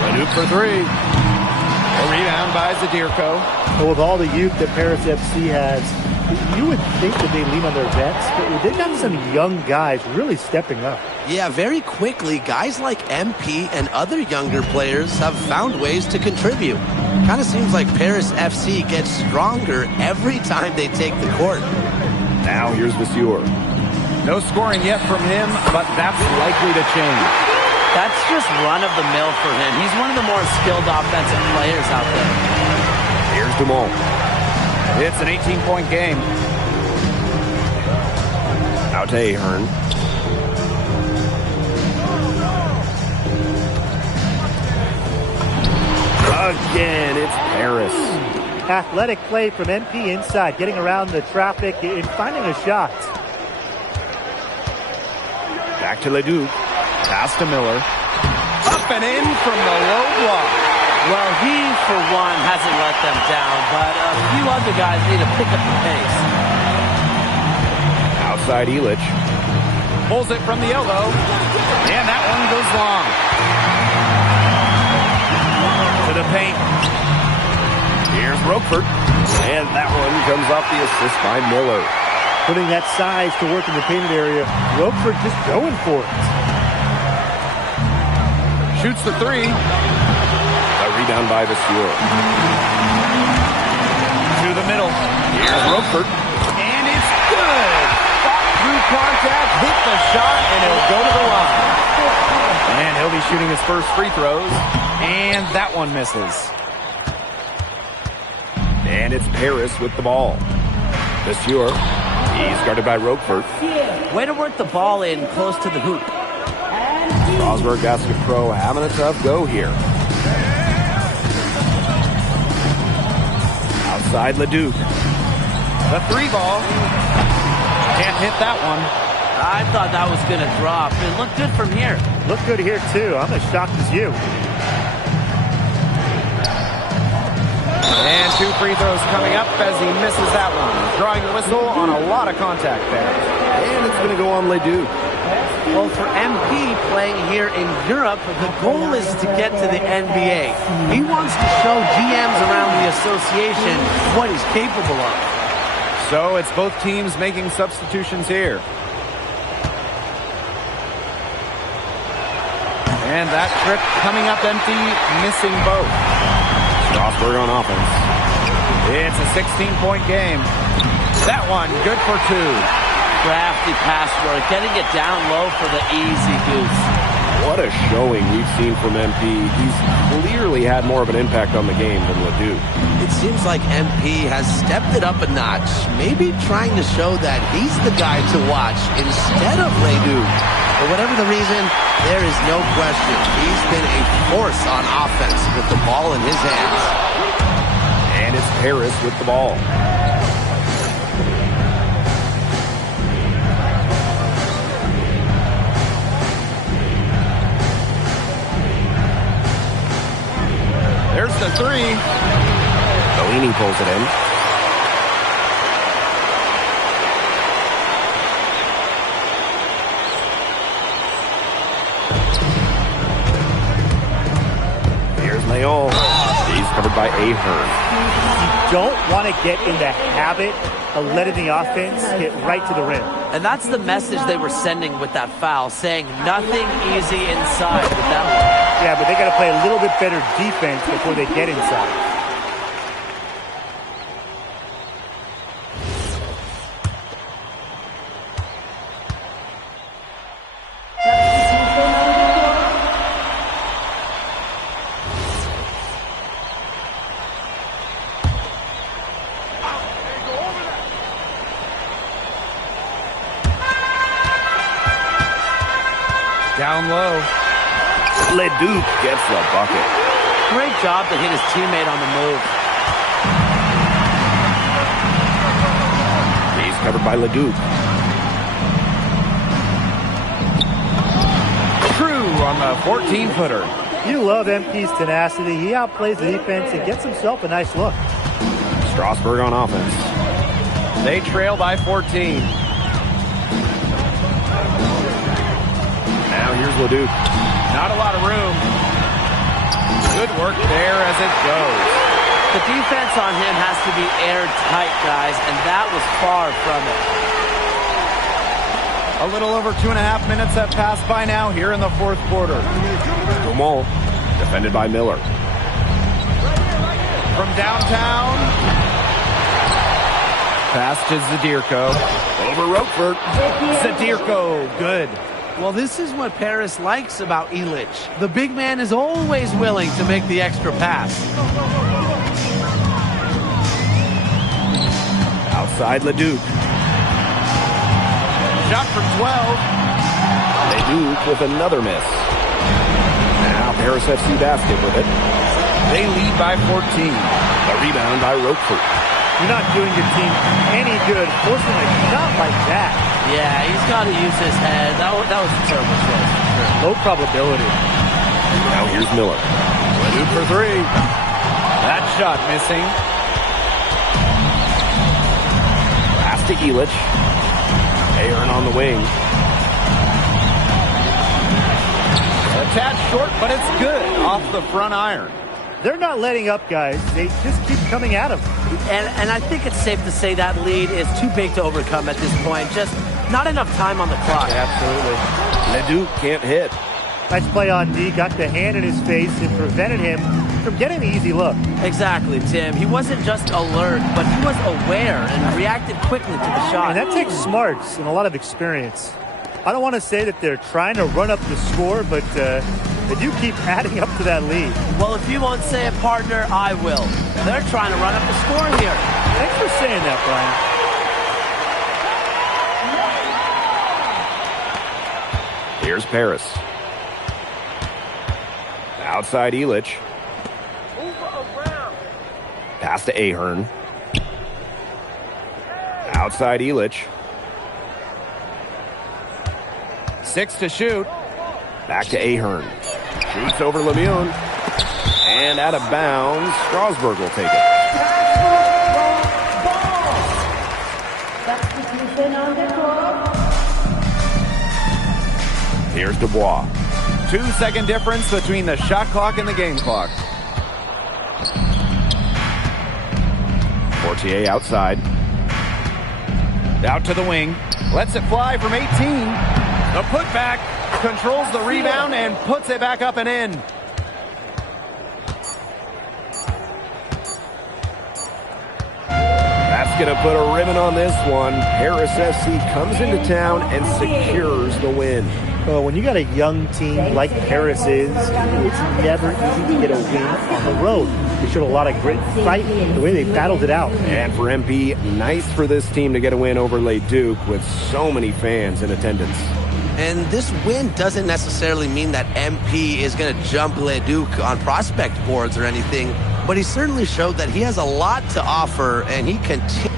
Leduc for 3. A rebound by Zadirko. Well, with all the youth that Paris FC has, you would think that they lean on their vets, but they've got some young guys really stepping up. Yeah, very quickly, guys like MP and other younger players have found ways to contribute. Kind of seems like Paris FC gets stronger every time they take the court. Now here's Vasseur. No scoring yet from him, but that's likely to change. That's just run-of-the-mill for him. He's one of the more skilled offensive players out there. Here's Dumal. It's an 18-point game. Out to Ahern. Again, it's Paris. Athletic play from MP inside, getting around the traffic and finding a shot. Back to Ledoux. Pass to Miller. Up and in from the low block. Well, he, for one, hasn't let them down, but a few other guys need to pick up the pace. Outside Illich. Pulls it from the elbow. And that one goes long. To the paint. Here's Roquefort. And that one comes off the assist by Miller. Putting that size to work in the painted area. Roquefort just going for it. Shoots the three. A rebound by Vasseur. To the middle. Here's Roquefort. And it's good. Fought through contact, hit the shot, and he'll go to the line. And he'll be shooting his first free throws. And that one misses. And it's Paris with the ball. Vasseur. He's guarded by Roquefort. Way to work the ball in close to the hoop. Strasburg Basket Pro having a tough go here. Outside Leduc. The three ball. Can't hit that one. I thought that was going to drop. It looked good from here. Looked good here, too. I'm as shocked as you. And two free throws coming up as he misses that one. Drawing the whistle on a lot of contact there. And it's going to go on Leduc. Well, for MP playing here in Europe, the goal is to get to the NBA. He wants to show GMs around the association what he's capable of. So it's both teams making substitutions here. And that trip coming up empty, missing both. Strasburg on offense. It's a 16-point game. That one, good for two. Crafty pass work, getting it down low for the easy deuce. What a showing we've seen from MP. He's clearly had more of an impact on the game than Leduc. It seems like MP has stepped it up a notch, maybe trying to show that he's the guy to watch instead of Leduc. For whatever the reason, there is no question he's been a force on offense with the ball in his hands. And it's Paris with the ball. There's the three. Bellini pulls it in. Here's Leon. He's covered by Ahern. You don't want to get in the habit of letting the offense get right to the rim. And that's the message they were sending with that foul, saying nothing easy inside with that one. Yeah, but they got to play a little bit better defense before they get inside. Down low. Leduc gets the bucket. Great job to hit his teammate on the move. He's covered by Leduc. True on the 14-footer. You love MP's tenacity. He outplays the defense and gets himself a nice look. Strasburg on offense. They trail by 14. Now here's Leduc. Not a lot of room. Good work there as it goes. The defense on him has to be airtight, guys, and that was far from it. A little over 2.5 minutes have passed by now here in the fourth quarter. Gaumont, defended by Miller. From downtown. Pass to Zadirko. Over Roquefort. Zadirko, good. Well, this is what Paris likes about Illich. The big man is always willing to make the extra pass. Outside Leduc. Shot from 12. Leduc with another miss. Now Paris FC basket with it. They lead by 14. A rebound by Roquefort. You're not doing your team any good forcing a shot like that. Yeah, he's got to use his head. That was a terrible choice. Sure. Low probability. Now here's Miller. Leduc for three. That shot missing. Pass to Illich. Ahern on the wing. A tad short, but it's good off the front iron. They're not letting up, guys. They just keep coming at them. And I think it's safe to say that lead is too big to overcome at this point. Just not enough time on the clock. Absolutely. Leduc can't hit. Nice play on D, got the hand in his face and prevented him from getting the easy look. Exactly, Tim. He wasn't just alert, but he was aware and reacted quickly to the shot. And that takes smarts and a lot of experience. I don't want to say that they're trying to run up the score, but they do keep adding up to that lead. Well, if you won't say it, partner, I will. They're trying to run up the score here. Thanks for saying that, Brian. Here's Paris. Outside Elich. Pass to Ahern. Outside Elich. 6 to shoot. Back to Ahern. Shoots over Lemieux. And out of bounds. Strasburg will take it. Here's Dubois. 2-second difference between the shot clock and the game clock. Fortier outside. Out to the wing. Lets it fly from 18. The putback. Controls the rebound and puts it back up and in. That's going to put a ribbon on this one. Paris FC comes into town and secures the win. Well, when you got a young team like Paris is, it's never easy to get a win on the road. They showed a lot of grit and fight, the way they battled it out. And for MP, nice for this team to get a win over Les Ducs with so many fans in attendance. And this win doesn't necessarily mean that MP is going to jump Les Ducs on prospect boards or anything, but he certainly showed that he has a lot to offer, and he continues.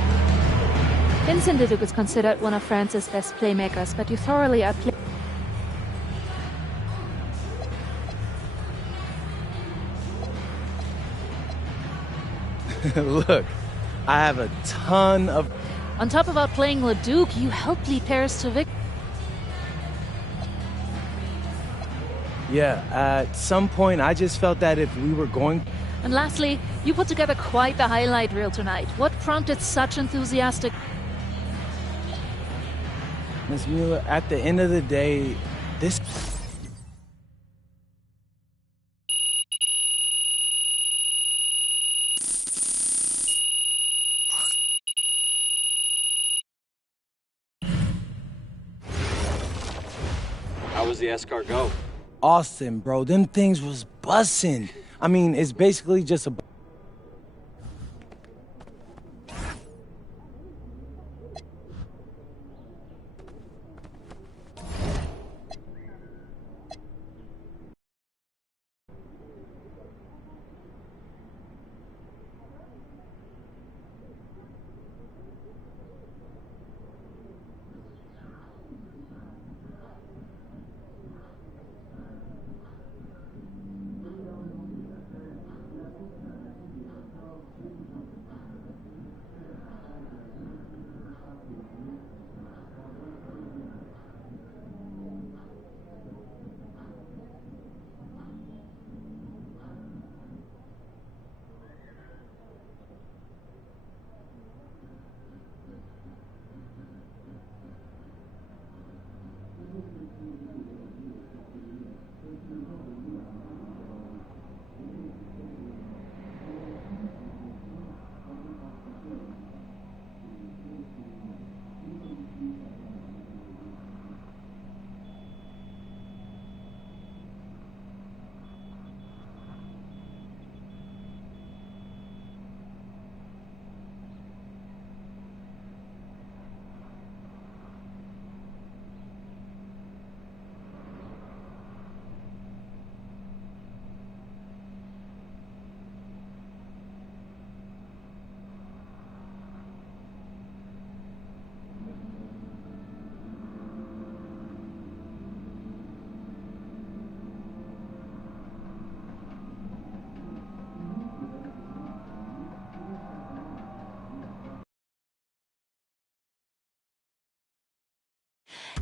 Vincent Leduc is considered one of France's best playmakers, but you thoroughly outplayed. Look, I have a ton of... On top of outplaying Leduc, you helped lead Paris to victory. Yeah, at some point I just felt that if we were going... And lastly, you put together quite the highlight reel tonight. What prompted such enthusiastic... Ms. Mueller, at the end of the day, this... How was the escargot? Austin, bro, them things was bussin'. I mean, it's basically just a...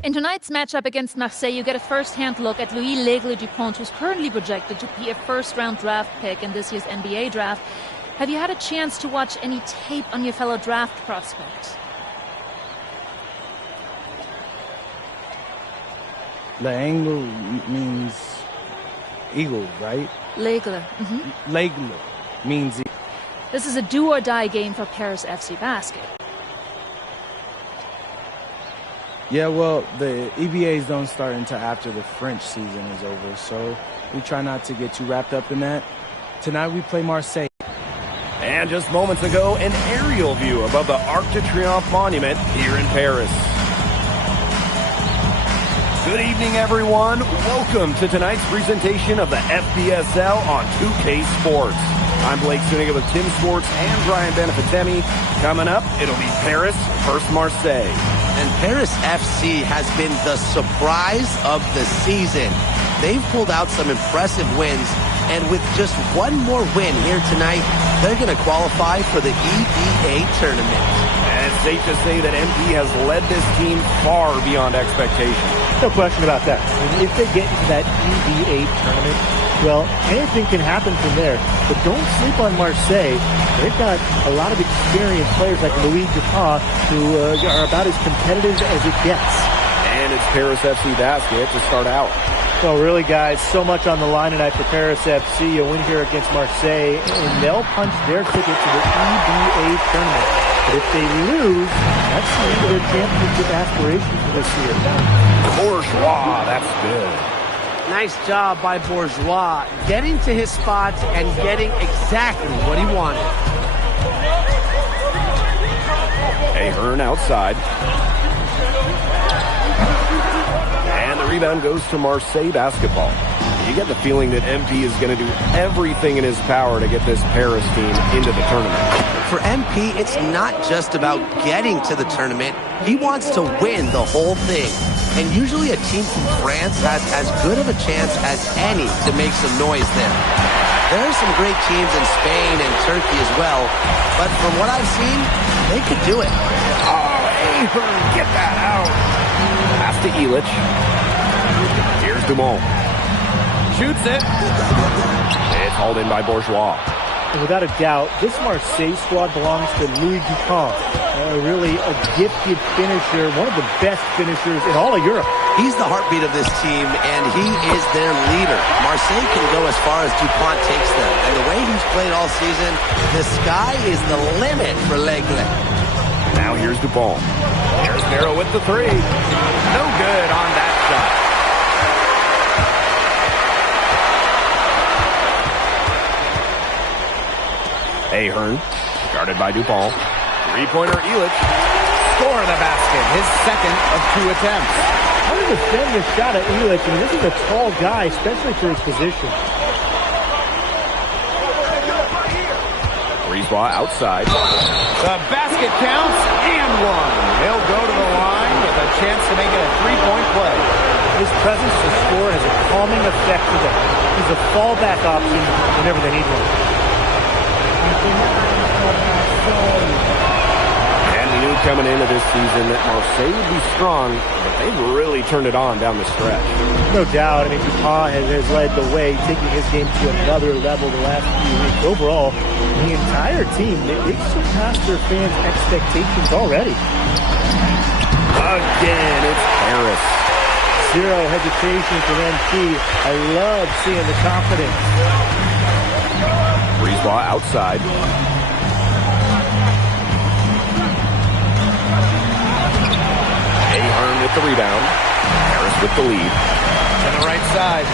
In tonight's matchup against Marseille, you get a first-hand look at Louis L'Aigle Dupont, who's currently projected to be a first-round draft pick in this year's NBA draft. Have you had a chance to watch any tape on your fellow draft prospects? L'Aigle means Eagle, right? Legler. Legler means eagle. This is a do-or-die game for Paris FC Basket. Yeah, well, the EBAs don't start until after the French season is over, so we try not to get too wrapped up in that. Tonight we play Marseille. And just moments ago, an aerial view above the Arc de Triomphe monument here in Paris. Good evening, everyone. Welcome to tonight's presentation of the FPSL on 2K Sports. I'm Blake Suniga with Tim Sports and Brian Benefitemi. Coming up, it'll be Paris versus Marseille. And Paris FC has been the surprise of the season. They've pulled out some impressive wins, and with just one more win here tonight, they're going to qualify for the EBA tournament. And it's safe to say that MP has led this team far beyond expectations. No question about that. I mean, if they get into that EBA tournament, well, anything can happen from there. But don't sleep on Marseille. They've got a lot of experienced players like Louis Dupont who are about as competitive as it gets. And it's Paris FC Basket to start out. So really, guys, so much on the line tonight for Paris FC. A win here against Marseille, and they'll punch their ticket to the EBA tournament. But if they lose, that's the end of their championship aspirations for this year. Bourgeois, that's good. Nice job by Bourgeois, getting to his spots and getting exactly what he wanted. Ahern outside. And the rebound goes to Marseille basketball. You get the feeling that MP is going to do everything in his power to get this Paris team into the tournament. For MP, it's not just about getting to the tournament. He wants to win the whole thing. And usually a team from France has as good of a chance as any to make some noise there. There are some great teams in Spain and Turkey as well, but from what I've seen, they could do it. Oh, Ahern, get that out. Pass to Illich. Here's Dumont. Shoots it. It's hauled in by Bourgeois. And without a doubt, this Marseille squad belongs to Louis Dupont. Really a gifted finisher, one of the best finishers in all of Europe. He's the heartbeat of this team, and he is their leader. Marseille can go as far as Dupont takes them. And the way he's played all season, the sky is the limit for Legler. Now here's Dupont. There's Barrow with the three. No good on that shot. Ahern, guarded by Dupont. Three-pointer Illich. Score the basket, his second of 2 attempts. How to defend this shot at Illich? I mean, this is a tall guy, especially for his position. Bourgeois outside. The basket counts and one. They'll go to the line with a chance to make it a three-point play. His presence to score has a calming effect to them. He's a fallback option whenever they need one. And we knew coming into this season that Marseille would be strong, but they've really turned it on down the stretch. No doubt. I mean, Dupont has led the way, taking his game to another level the last few weeks. Overall, the entire team, they've surpassed their fans' expectations already. Again, it's Paris. Zero hesitation from MP. I love seeing the confidence. Bourgeois outside. Ahern with the rebound. Paris with the lead. To the right side.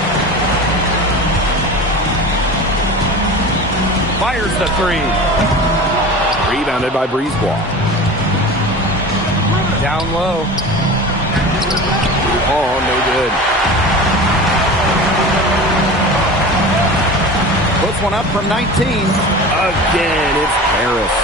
Fires the three. Rebounded by Brisebois. Down low. Oh, no good. Puts one up from 19. Again, it's Paris.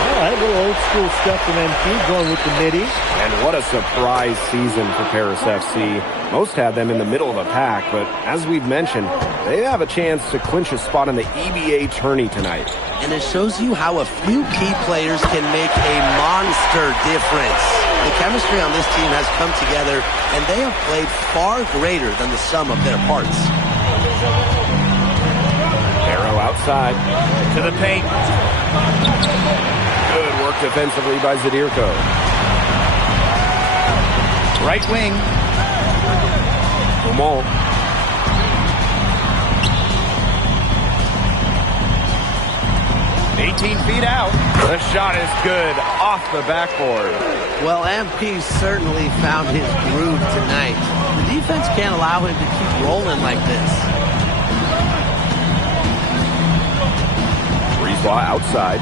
All right, a little old school stuff from MP going with the midi. And what a surprise season for Paris FC. Most had them in the middle of a pack, but as we've mentioned, they have a chance to clinch a spot in the EBA tourney tonight. And it shows you how a few key players can make a monster difference. The chemistry on this team has come together, and they have played far greater than the sum of their parts. Barrow outside. To the paint. Good work defensively by Zadirko. Right wing. Dumont. 18 feet out. The shot is good off the backboard. Well, MP certainly found his groove tonight. The defense can't allow him to keep rolling like this. Brisebois outside.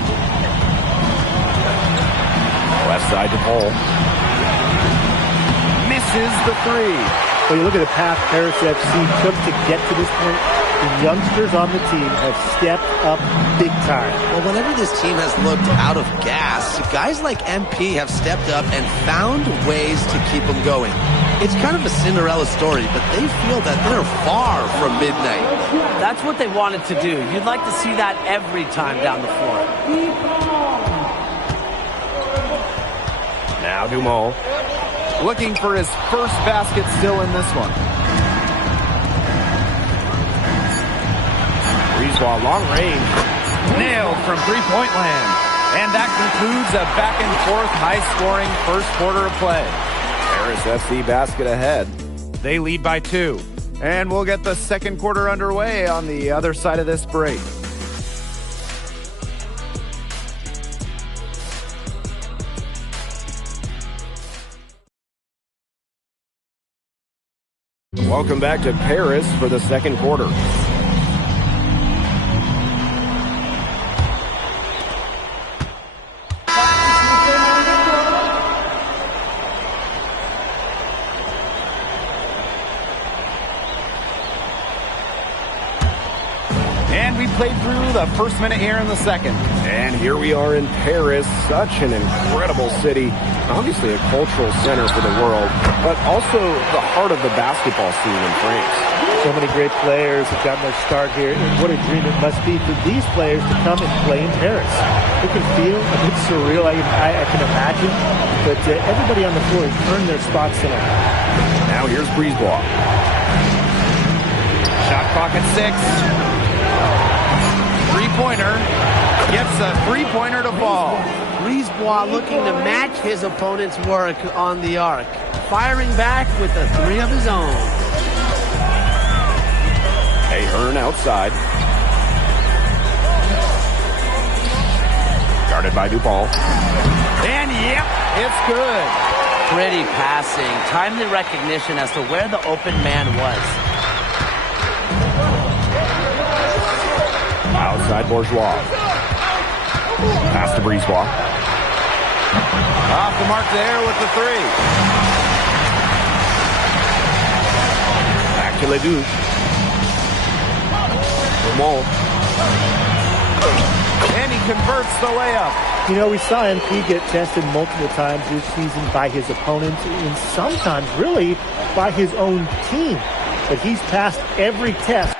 Left side to Paul. Misses the three. Well, you look at the path Paris FC took to get to this point. The youngsters on the team have stepped up big time. Well, whenever this team has looked out of gas, guys like MP have stepped up and found ways to keep them going. It's kind of a Cinderella story, but they feel that they're far from midnight. That's what they wanted to do. You'd like to see that every time down the floor. Now Dumont. Looking for his first basket still in this one. Brisebois long range. Nailed from three-point land. And that concludes a back-and-forth high-scoring first quarter of play. Paris FC basket ahead. They lead by 2. And we'll get the second quarter underway on the other side of this break. Welcome back to Paris for the second quarter. And we played through the first minute here in the second. And here we are in Paris, such an incredible city. Obviously a cultural center for the world, but also the heart of the basketball scene in France. So many great players have gotten their start here, and what a dream it must be for these players to come and play in Paris. It can feel a bit surreal, I can imagine, but everybody on the floor has earned their spots tonight. Now here's Brisebois. Shot clock at 6. Three-pointer. Gets a three-pointer to fall. Brisebois looking to match his opponent's work on the arc. Firing back with a three of his own. Ahern outside. Guarded by Dupont. And yep, it's good. Pretty passing. Timely recognition as to where the open man was. Outside Bourgeois. Pass to Brisebois. Off the mark there with the three. Back to Ledoux. Dumont. And he converts the layup. You know, we saw MP get tested multiple times this season by his opponents and sometimes really by his own team. But he's passed every test.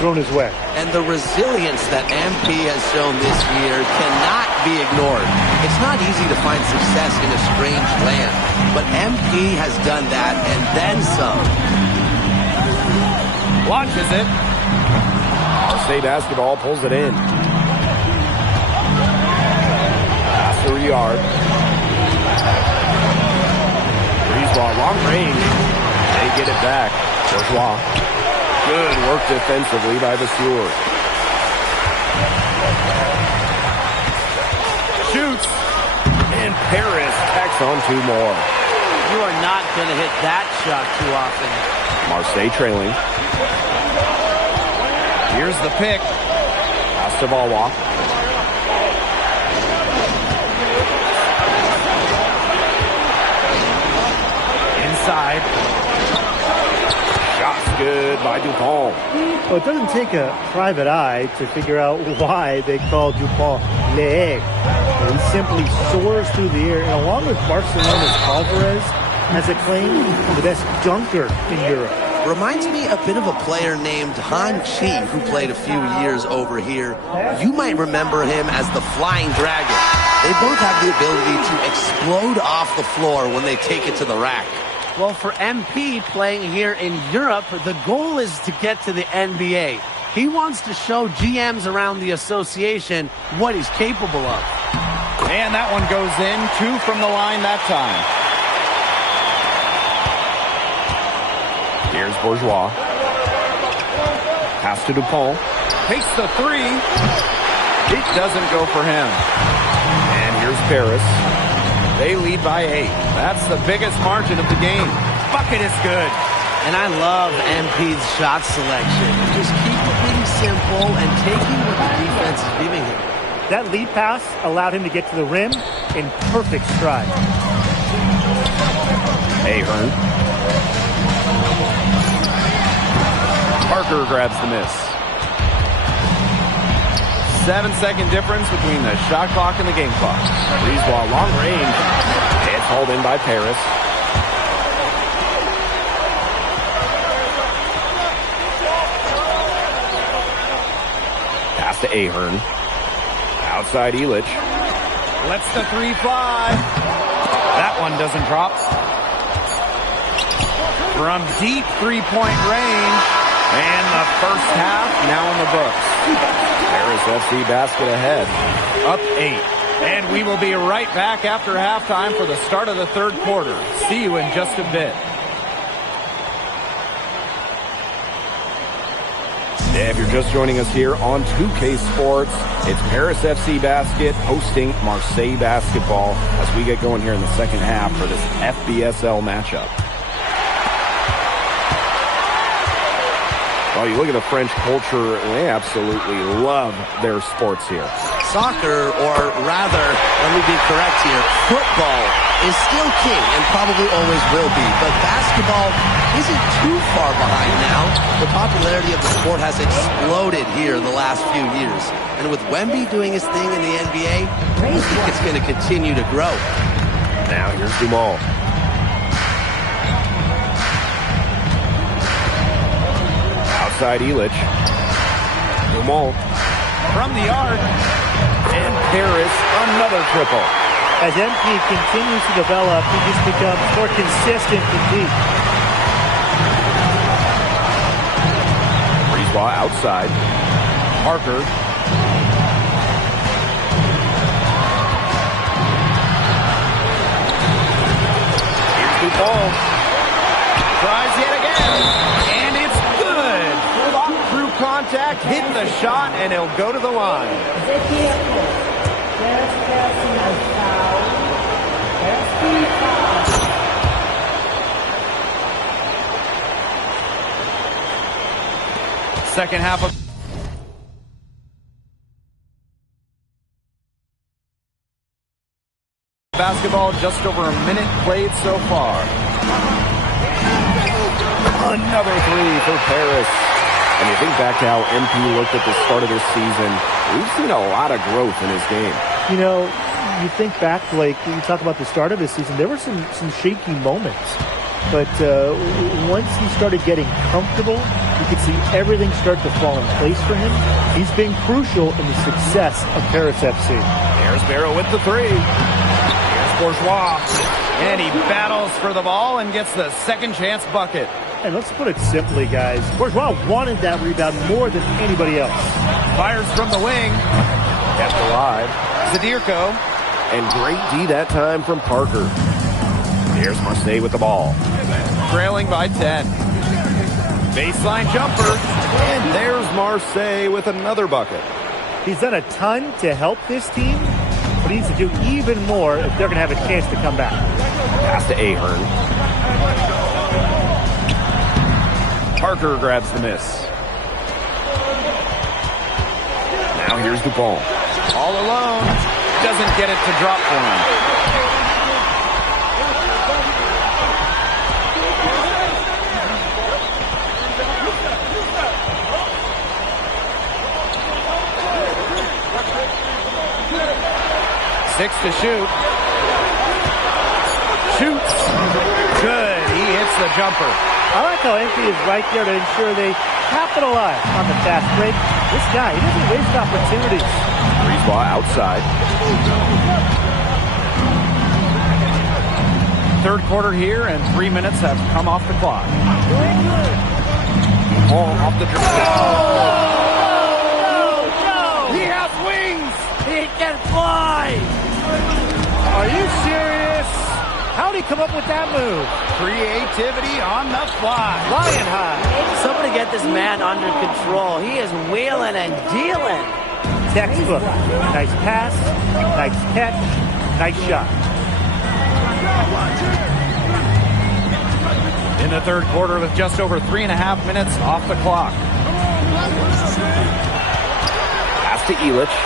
thrown his way. And the resilience that MP has shown this year cannot be ignored. It's not easy to find success in a strange land, but MP has done that and then some. Launches it. Marseille basketball pulls it in. Pass to Riyard. Breeze ball, long range. They get it back. Bourgeois. Good work defensively by Vasseur. Shoots. And Paris tacks on 2 more. You are not going to hit that shot too often. Marseille trailing. Here's the pick. Pass to Valois. Inside. Shot's good by Dupont. Well, it doesn't take a private eye to figure out why they call Dupont Le. He simply soars through the air, and along with Barcelona's Alvarez, has acclaimed the best dunker in Europe. Reminds me a bit of a player named Han Chi, who played a few years over here. You might remember him as the Flying Dragon. They both have the ability to explode off the floor when they take it to the rack. Well, for MP playing here in Europe, the goal is to get to the NBA. He wants to show GMs around the association what he's capable of. And that one goes in. 2 from the line that time. Here's Bourgeois. Pass to Dupont. Takes the 3. It doesn't go for him. And here's Paris. They lead by 8. That's the biggest margin of the game. Bucket is good. And I love MP's shot selection. Just keep it really simple and taking what the defense is giving him. That lead pass allowed him to get to the rim in perfect stride. Ahern. Parker grabs the miss. 7-second difference between the shot clock and the game clock. Breeze ball, long range. It's hauled in by Paris. Pass to Ahern. Outside Illich. Lets the 3 fly. That one doesn't drop. From deep 3-point range. And the first half now in the books. Paris FC basket ahead. Up 8. And we will be right back after halftime for the start of the third quarter. See you in just a bit. If you're just joining us here on 2K Sports, it's Paris FC Basket hosting Marseille Basketball as we get going here in the second half for this FBSL matchup. Oh, you look at the French culture, they absolutely love their sports here. Soccer, or rather, let me be correct here, football is still king and probably always will be, but basketball isn't too far behind now. The popularity of the sport has exploded here the last few years, and with Wemby doing his thing in the NBA, I think it's going to continue to grow. Now here's Dumont. Outside Illich. Dumont. From the arc. And Paris, another triple. As MP continues to develop, he just becomes more consistent and deep. Breeze ball outside. Parker. Here's Dupont. Tries yet again. And it's good. Through contact, hit the shot, and he'll go to the line. Second half of basketball, just over a minute played so far. Another 3 for Paris. And you think back to how MP looked at the start of this season, we've seen a lot of growth in his game. You know, you think back, Blake, when you talk about the start of this season, there were some shaky moments. but once he started getting comfortable, you could see everything start to fall in place for him. He's been crucial in the success of Paris FC. There's Barrow with the three. Here's Bourgeois. And he battles for the ball and gets the second chance bucket. And let's put it simply, guys. Bourgeois wanted that rebound more than anybody else. Fires from the wing. Kept alive. Zadirko. And great D that time from Parker. Here's Marseille with the ball. Trailing by 10. Baseline jumper. And there's Marseille with another bucket. He's done a ton to help this team, but he needs to do even more if they're going to have a chance to come back. Pass to Ahern. Parker grabs the miss. Now here's Dupont. All alone. Doesn't get it to drop for him. Six to shoot. Shoots. Good. He hits the jumper. I like how MP is right there to ensure they capitalize on the fast break. This guy, he doesn't waste opportunities. Breeze ball outside. Third quarter here, and 3 minutes have come off the clock. Ball off the dribble. He has wings! He can fly! Are you serious? How'd he come up with that move? Creativity on the fly. Flying high. Somebody get this man under control. He is wheeling and dealing. Textbook. Nice pass, nice catch, nice shot. In the third quarter with just over 3.5 minutes off the clock. Pass to Illich.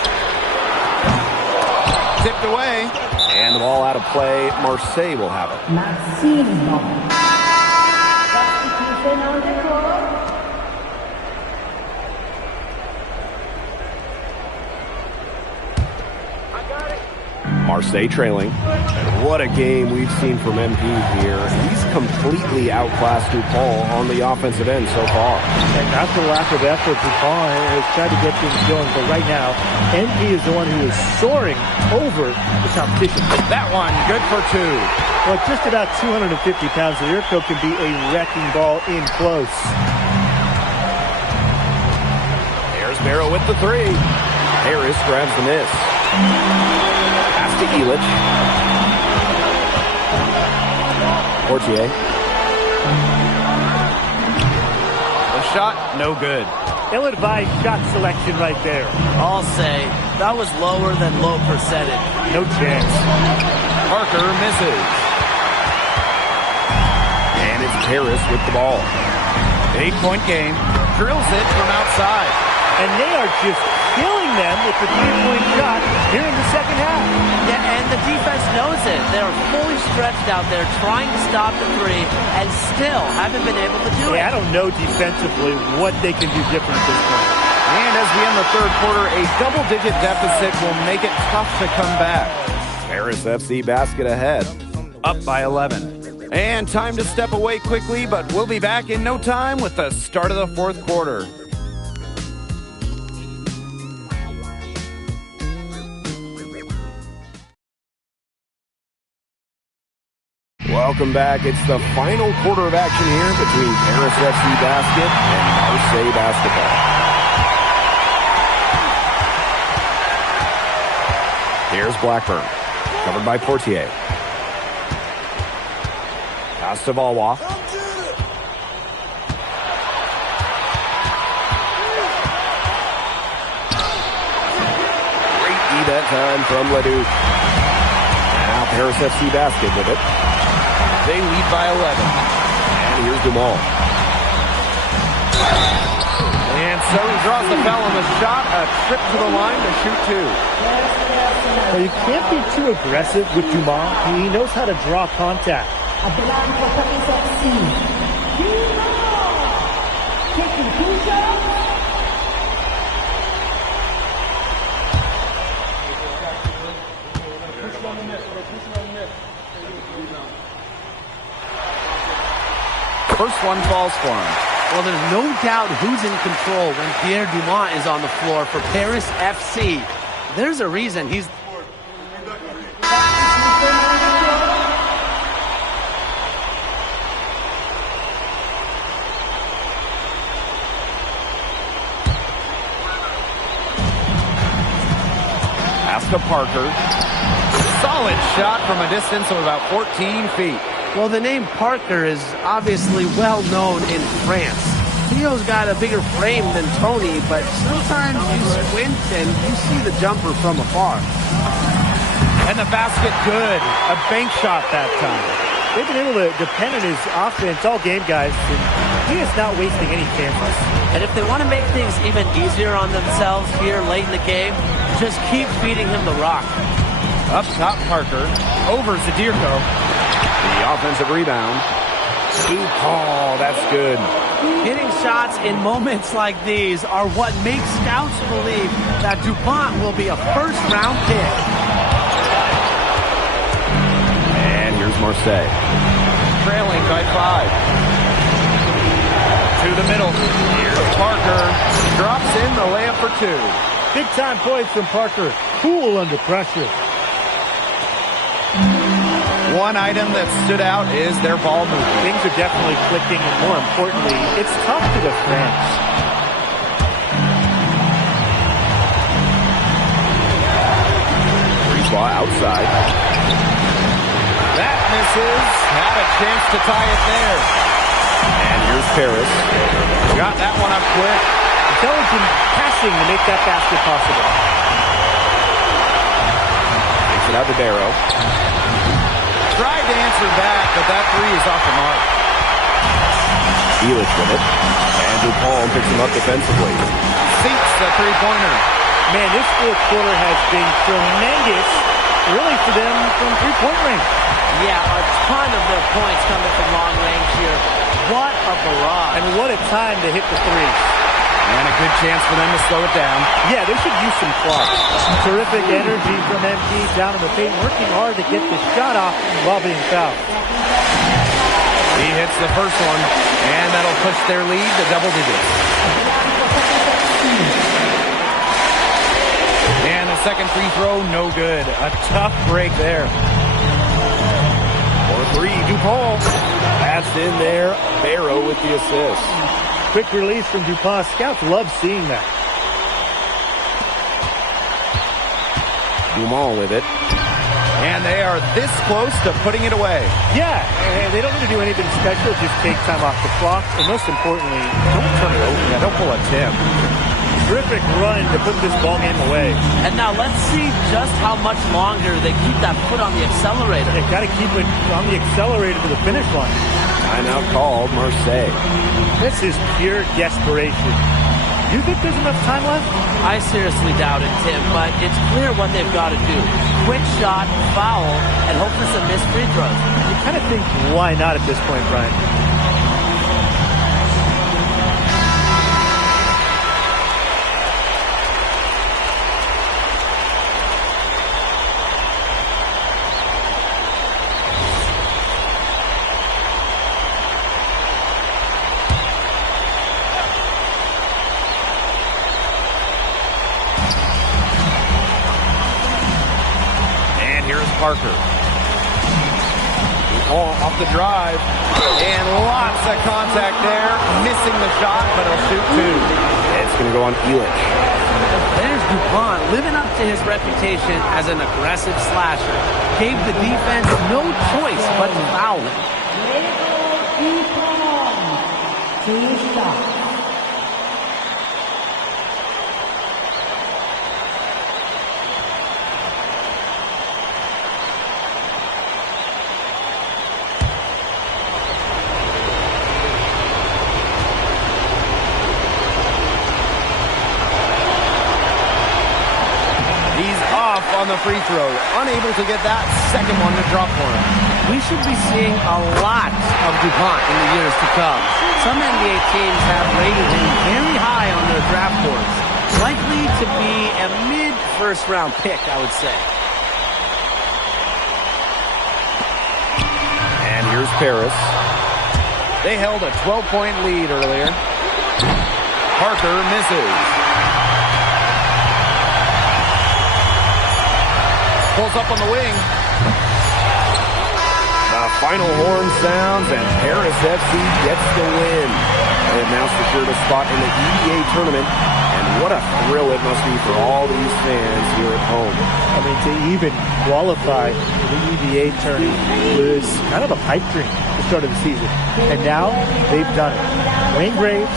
Tipped away. And the ball out of play. Marseille will have it. Massimo. Substitution on the court. Marseille trailing. And what a game we've seen from MP here. He's completely outclassed Dupont on the offensive end so far. And not the lack of effort, Dupont has tried to get things going, but right now, MP is the one who is soaring over the competition. That one, good for two. Well, just about 250 pounds, the Zadirko can be a wrecking ball in close. There's Barrow with the three. Harris grabs the miss. Pass to Illich. Portier. The shot, no good. Ill-advised shot selection right there. I'll say that was lower than low percentage. No chance. Parker misses. And it's Harris with the ball. 8-point game. Drills it from outside. And they are just killing them with the three-point shot here in the second half. Yeah, and the defense knows it. They're fully stretched out there trying to stop the three and still haven't been able to do it. I don't know defensively what they can do different at this point. And as we end the third quarter, a double-digit deficit will make it tough to come back. Paris FC basket ahead. Up by 11. And time to step away quickly, but we'll be back in no time with the start of the fourth quarter. Welcome back. It's the final quarter of action here between Paris FC basket and Marseille basketball. Here's Blackburn, covered by Portier. Pass to Valois. Great D that time from Leduc. Now Paris FC basket with it. They lead by 11. And here's Dumont. And so he draws the foul on the shot. A trip to the line to shoot two. Well, you can't be too aggressive with Dumont. He knows how to draw contact. Adelante Paris FC. Dumont. Taking two shots. first one falls for him. Well, there's no doubt who's in control when Pierre Dumont is on the floor for Paris FC. There's a reason he's... Pass to Parker. Solid shot from a distance of about 14 feet. Well, the name Parker is obviously well known in France. Theo's got a bigger frame than Tony, but sometimes you squint and you see the jumper from afar. And the basket good. A bank shot that time. They've been able to depend on his offense all game, guys, and he is not wasting any chances. And if they want to make things even easier on themselves here late in the game, just keep feeding him the rock. Up top, Parker. Over Zadirko. The offensive rebound. DuPont, that's good. Hitting shots in moments like these are what makes scouts believe that DuPont will be a first-round pick. And here's Marseille. Trailing by 5. To the middle. Here's Parker. Drops in the layup for 2. Big-time points from Parker. Cool under pressure. One item that stood out is their ball movement. Things are definitely clicking, and more importantly, it's tough to defend. Free ball outside. That misses. Had a chance to tie it there. And here's Paris. Got that one up quick. Intelligent passing to make that basket possible. Takes it out to Barrow. Tried to answer back, but that three is off the mark. Elitch with it. And DuPont picks him up defensively. Sinks the three-pointer. Man, this fourth quarter has been tremendous, really, for them from three-point range. Yeah, a ton of their points coming from long range here. What a barrage. And what a time to hit the threes. And a good chance for them to slow it down. Yeah, they should use some clock. Terrific energy from MD down in the paint, working hard to get the shot off while being fouled. He hits the first one, and that'll push their lead to double digits. And the second free throw, no good. A tough break there. For 3, DuPont. Passed in there. Barrow with the assist. Quick release from DuPont. Scouts love seeing that. Dumont with it. And they are this close to putting it away. Yeah, and they don't need to do anything special. Just take time off the clock. And most importantly, don't turn it over. Yeah, don't pull a tip. Terrific run to put this ball game away. And now let's see just how much longer they keep that foot on the accelerator. They've got to keep it on the accelerator to the finish line. Timeout called, Marseille. This is pure desperation. You think there's enough time left? I seriously doubt it, Tim, but it's clear what they've got to do. Quick shot, foul, and hope for some missed free throws. You kind of think, why not at this point, Brian? Parker. Off the drive. And lots of contact there. Missing the shot, but he'll shoot 2. It's going to go on Elitch. There's DuPont living up to his reputation as an aggressive slasher. Gave the defense no choice but to foul him. On the free throw, unable to get that second one to drop for him. We should be seeing a lot of DuPont in the years to come. Some NBA teams have rated him very high on their draft boards. Likely to be a mid-first round pick, I would say. And here's Paris. They held a 12-point lead earlier. Parker misses. Pulls up on the wing. The final horn sounds, and Paris FC gets the win. They have now secured a spot in the EBA tournament, and what a thrill it must be for all these fans here at home. I mean, to even qualify for the EBA tournament was kind of a pipe dream at the start of the season. And now they've done it. Wayne Graves,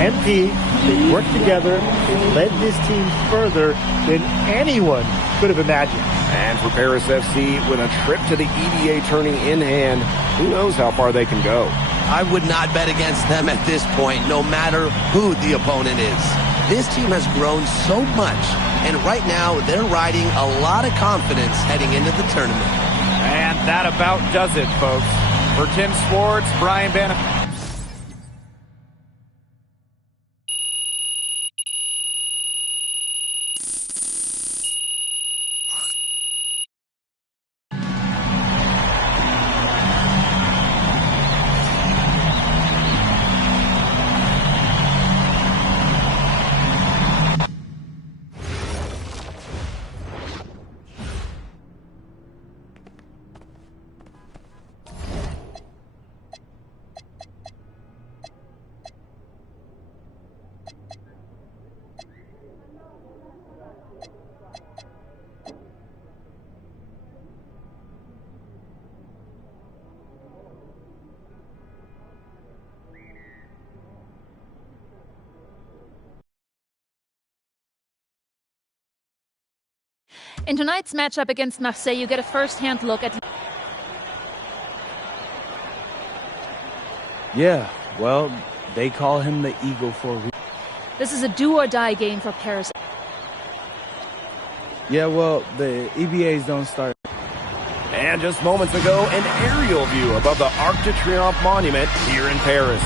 MP, they worked together, they led this team further than anyone could have imagined. And for Paris FC, with a trip to the EBA tourney in hand, who knows how far they can go. I would not bet against them at this point, no matter who the opponent is. This team has grown so much, and right now they're riding a lot of confidence heading into the tournament. And that about does it, folks. For Tim Swartz, Brian Bannister. In tonight's matchup against Marseille, you get a first-hand look at... Yeah, well, they call him the Eagle for a reason. This is a do-or-die game for Paris. Yeah, well, the EBAs don't start. And just moments ago, an aerial view above the Arc de Triomphe monument here in Paris.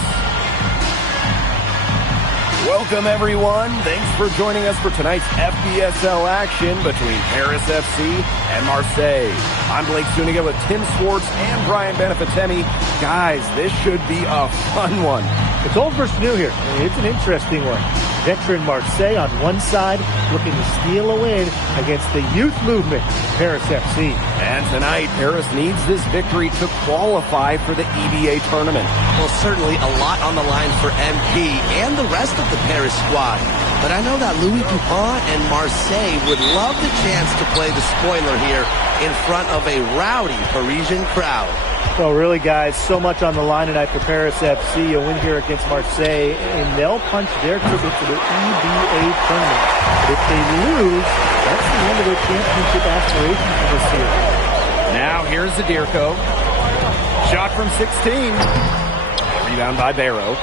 Welcome, everyone. Thanks for joining us for tonight's FPSL action between Paris FC and Marseille. I'm Blake Zuniga with Tim Swartz and Brian Benefitemi. Guys, this should be a fun one. It's old versus new here. I mean, it's an interesting one. Veteran Marseille on one side looking to steal a win against the youth movement, Paris FC. And tonight, Paris needs this victory to qualify for the EBA tournament. Well, certainly a lot on the line for MP and the rest of the Paris squad. But I know that Louis Dupont and Marseille would love the chance to play the spoiler here in front of a rowdy Parisian crowd. Well, really, guys, so much on the line tonight for Paris FC. A win here against Marseille, and they'll punch their ticket to the EBA tournament. But if they lose, that's the end of their championship aspirations for this year. Now here's Zadirko. Shot from 16. Rebound by Barrow.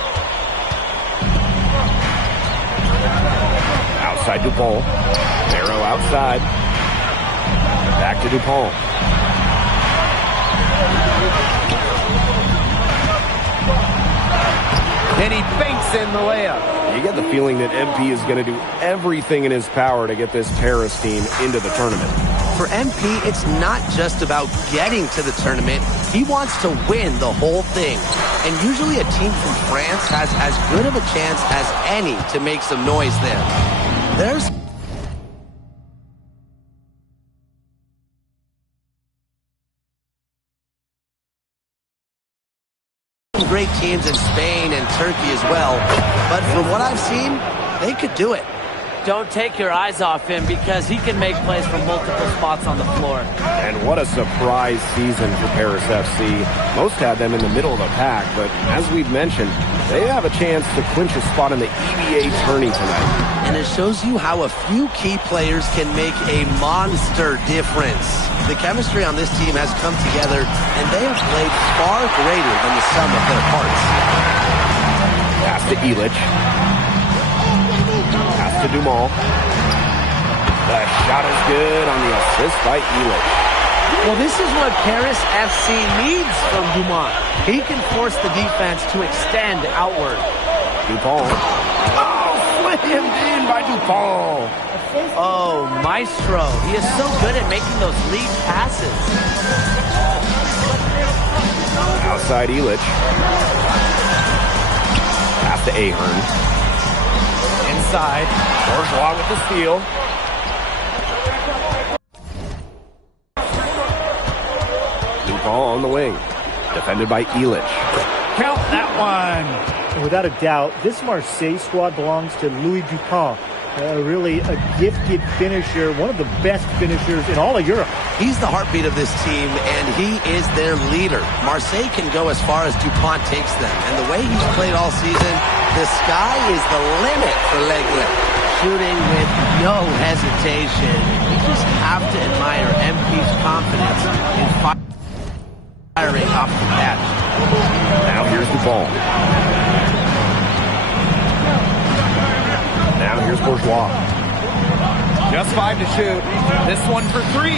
Outside Dupont. Barrow outside. Back to Dupont. And he banks in the layup. You get the feeling that MP is going to do everything in his power to get this Paris team into the tournament. For MP, it's not just about getting to the tournament. He wants to win the whole thing. And usually a team from France has as good of a chance as any to make some noise there. There's great teams in Spain and Turkey as well. But from what I've seen, they could do it. Don't take your eyes off him because he can make plays from multiple spots on the floor. And what a surprise season for Paris FC. Most had them in the middle of the pack, but as we've mentioned, they have a chance to clinch a spot in the EBA tourney tonight. And it shows you how a few key players can make a monster difference. The chemistry on this team has come together, and they have played far greater than the sum of their parts. Pass to Illich. Pass to Dumont. The shot is good on the assist by Illich. Well, this is what Paris FC needs from Dumont. He can force the defense to extend outward. Dupont. Oh, slammed in by Dupont. Oh, Maestro. He is so good at making those lead passes. Outside Illich. Pass to Ahern. Inside. Bourgeois with the steal. Dupont on the wing. Defended by Illich. Count that one. And without a doubt, this Marseille squad belongs to Louis Dupont. Really a gifted finisher, one of the best finishers in all of Europe. He's the heartbeat of this team, and he is their leader. Marseille can go as far as Dupont takes them, and the way he's played all season, the sky is the limit for Legle. Shooting with no hesitation. You just have to admire MP's confidence in firing off the catch. Now here's Dupont. Now here's Bourgeois. Just 5 to shoot. This one for 3.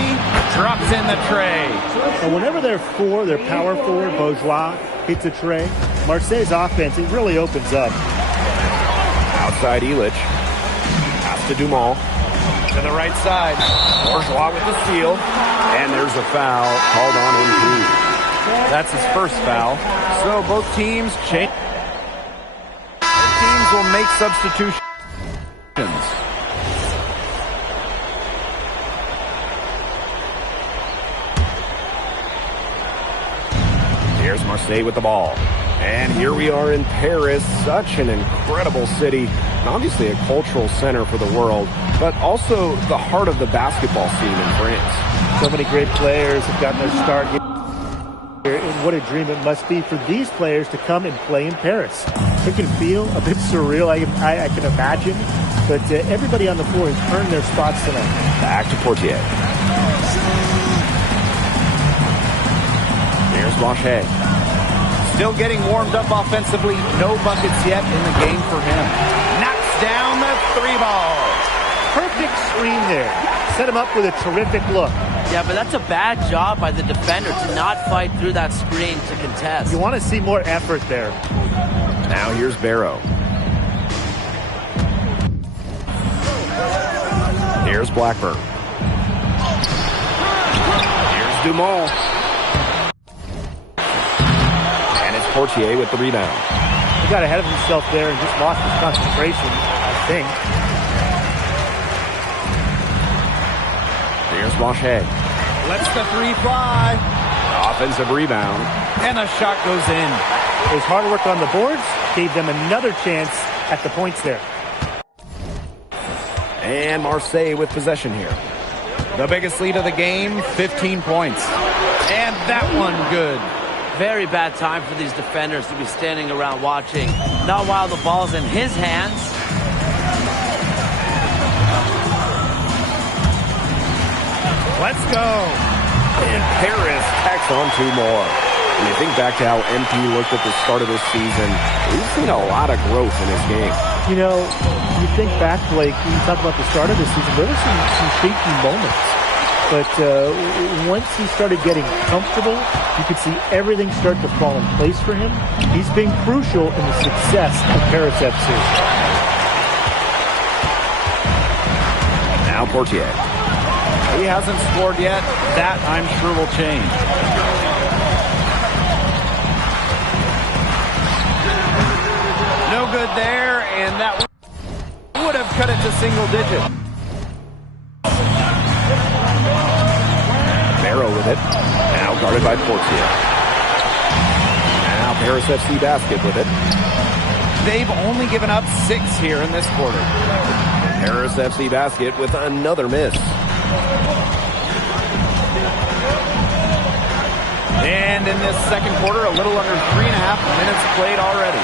Drops in the tray. And whenever they're power forward, Bourgeois hits a tray, Marseille's offense, it really opens up. Outside Illich. Pass to Dumont. To the right side. Bourgeois with the steal. And there's a foul called on MP. That's his first foul. So both teams change. Both teams will make substitutions. Here's Marseille with the ball. And here we are in Paris, such an incredible city. And obviously a cultural center for the world, but also the heart of the basketball scene in France. So many great players have gotten their start here. And what a dream it must be for these players to come and play in Paris. It can feel a bit surreal, I can imagine. But everybody on the floor has earned their spots tonight. Back to Portier. Here's Blanchet. Still getting warmed up offensively. No buckets yet in the game for him. Knocks down the 3-ball. Perfect screen there. Set him up with a terrific look. Yeah, but that's a bad job by the defender to not fight through that screen to contest. You want to see more effort there. Now here's Barrow. Here's Blackburn. Here's Dumont. And it's Portier with the rebound. He got ahead of himself there and just lost his concentration, I think. Here's Blanchet. Lets the 3 fly. Offensive rebound. And the shot goes in. His hard work on the boards gave them another chance at the points there. And Marseille with possession here. The biggest lead of the game, 15 points. And that one good. Very bad time for these defenders to be standing around watching. Not while the ball's in his hands. Let's go. And Paris tacks on 2 more. When you think back to how MP looked at the start of this season, we've seen a lot of growth in his game. You know, you think back, Blake, you talk about the start of this season, there were some shaky moments. But once he started getting comfortable, you could see everything start to fall in place for him. He's been crucial in the success of Paris FC. Now Portier. He hasn't scored yet. That, I'm sure, will change. No good there, and that would have cut it to single digit. Barrow with it. Now guarded by Portier. Now Paris FC Basket with it. They've only given up 6 here in this quarter. Paris FC Basket with another miss. And in this second quarter, a little under 3.5 minutes played already.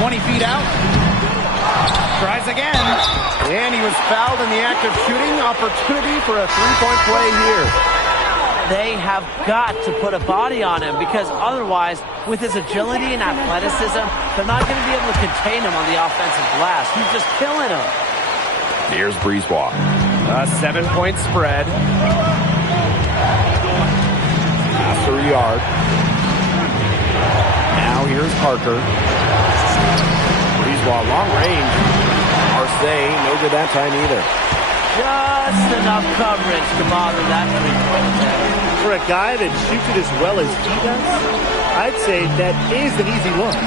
20 feet out. Tries again. And he was fouled in the act of shooting. Opportunity for a 3-point play here. They have got to put a body on him because otherwise, with his agility and athleticism, they're not going to be able to contain him on the offensive glass. He's just killing him. Here's Brisebois. A 7-point spread. Pass to Riyard. Now here's Parker. Brisebois, long range. Marseille, no good that time either. Just enough coverage to bother that three-point. For a guy that shoots it as well as he does, I'd say that is an easy look.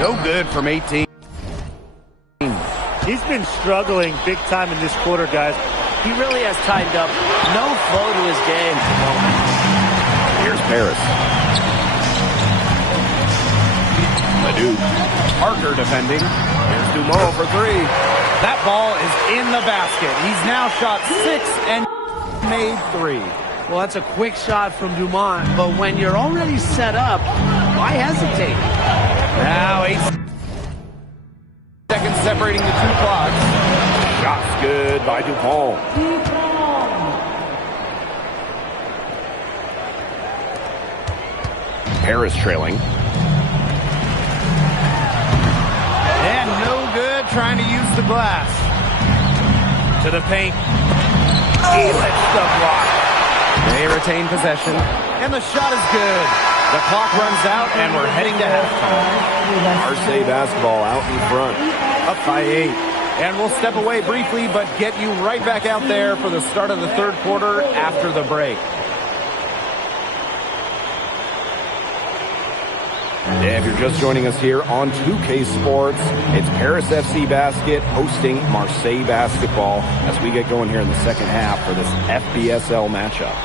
No good from 18. He's been struggling big time in this quarter, guys. He really has tightened up. No flow to his game at the moment. Here's Paris. Ledoux. Parker defending. Here's Dumont for three. That ball is in the basket. He's now shot 6 and made 3. Well, that's a quick shot from Dumont, but when you're already set up, why hesitate? Now 8 seconds separating the two clocks. Shots good by DuPont. Paris trailing. And no good trying to use the glass. To the paint. He lets the block. They retain possession. And the shot is good. The clock runs out and we're heading to halftime. Marseille basketball out in front. Up by 8. And we'll step away briefly, but get you right back out there for the start of the third quarter after the break. Yeah, if you're just joining us here on 2K Sports, it's Paris FC Basket hosting Marseille basketball as we get going here in the second half for this FBSL matchup.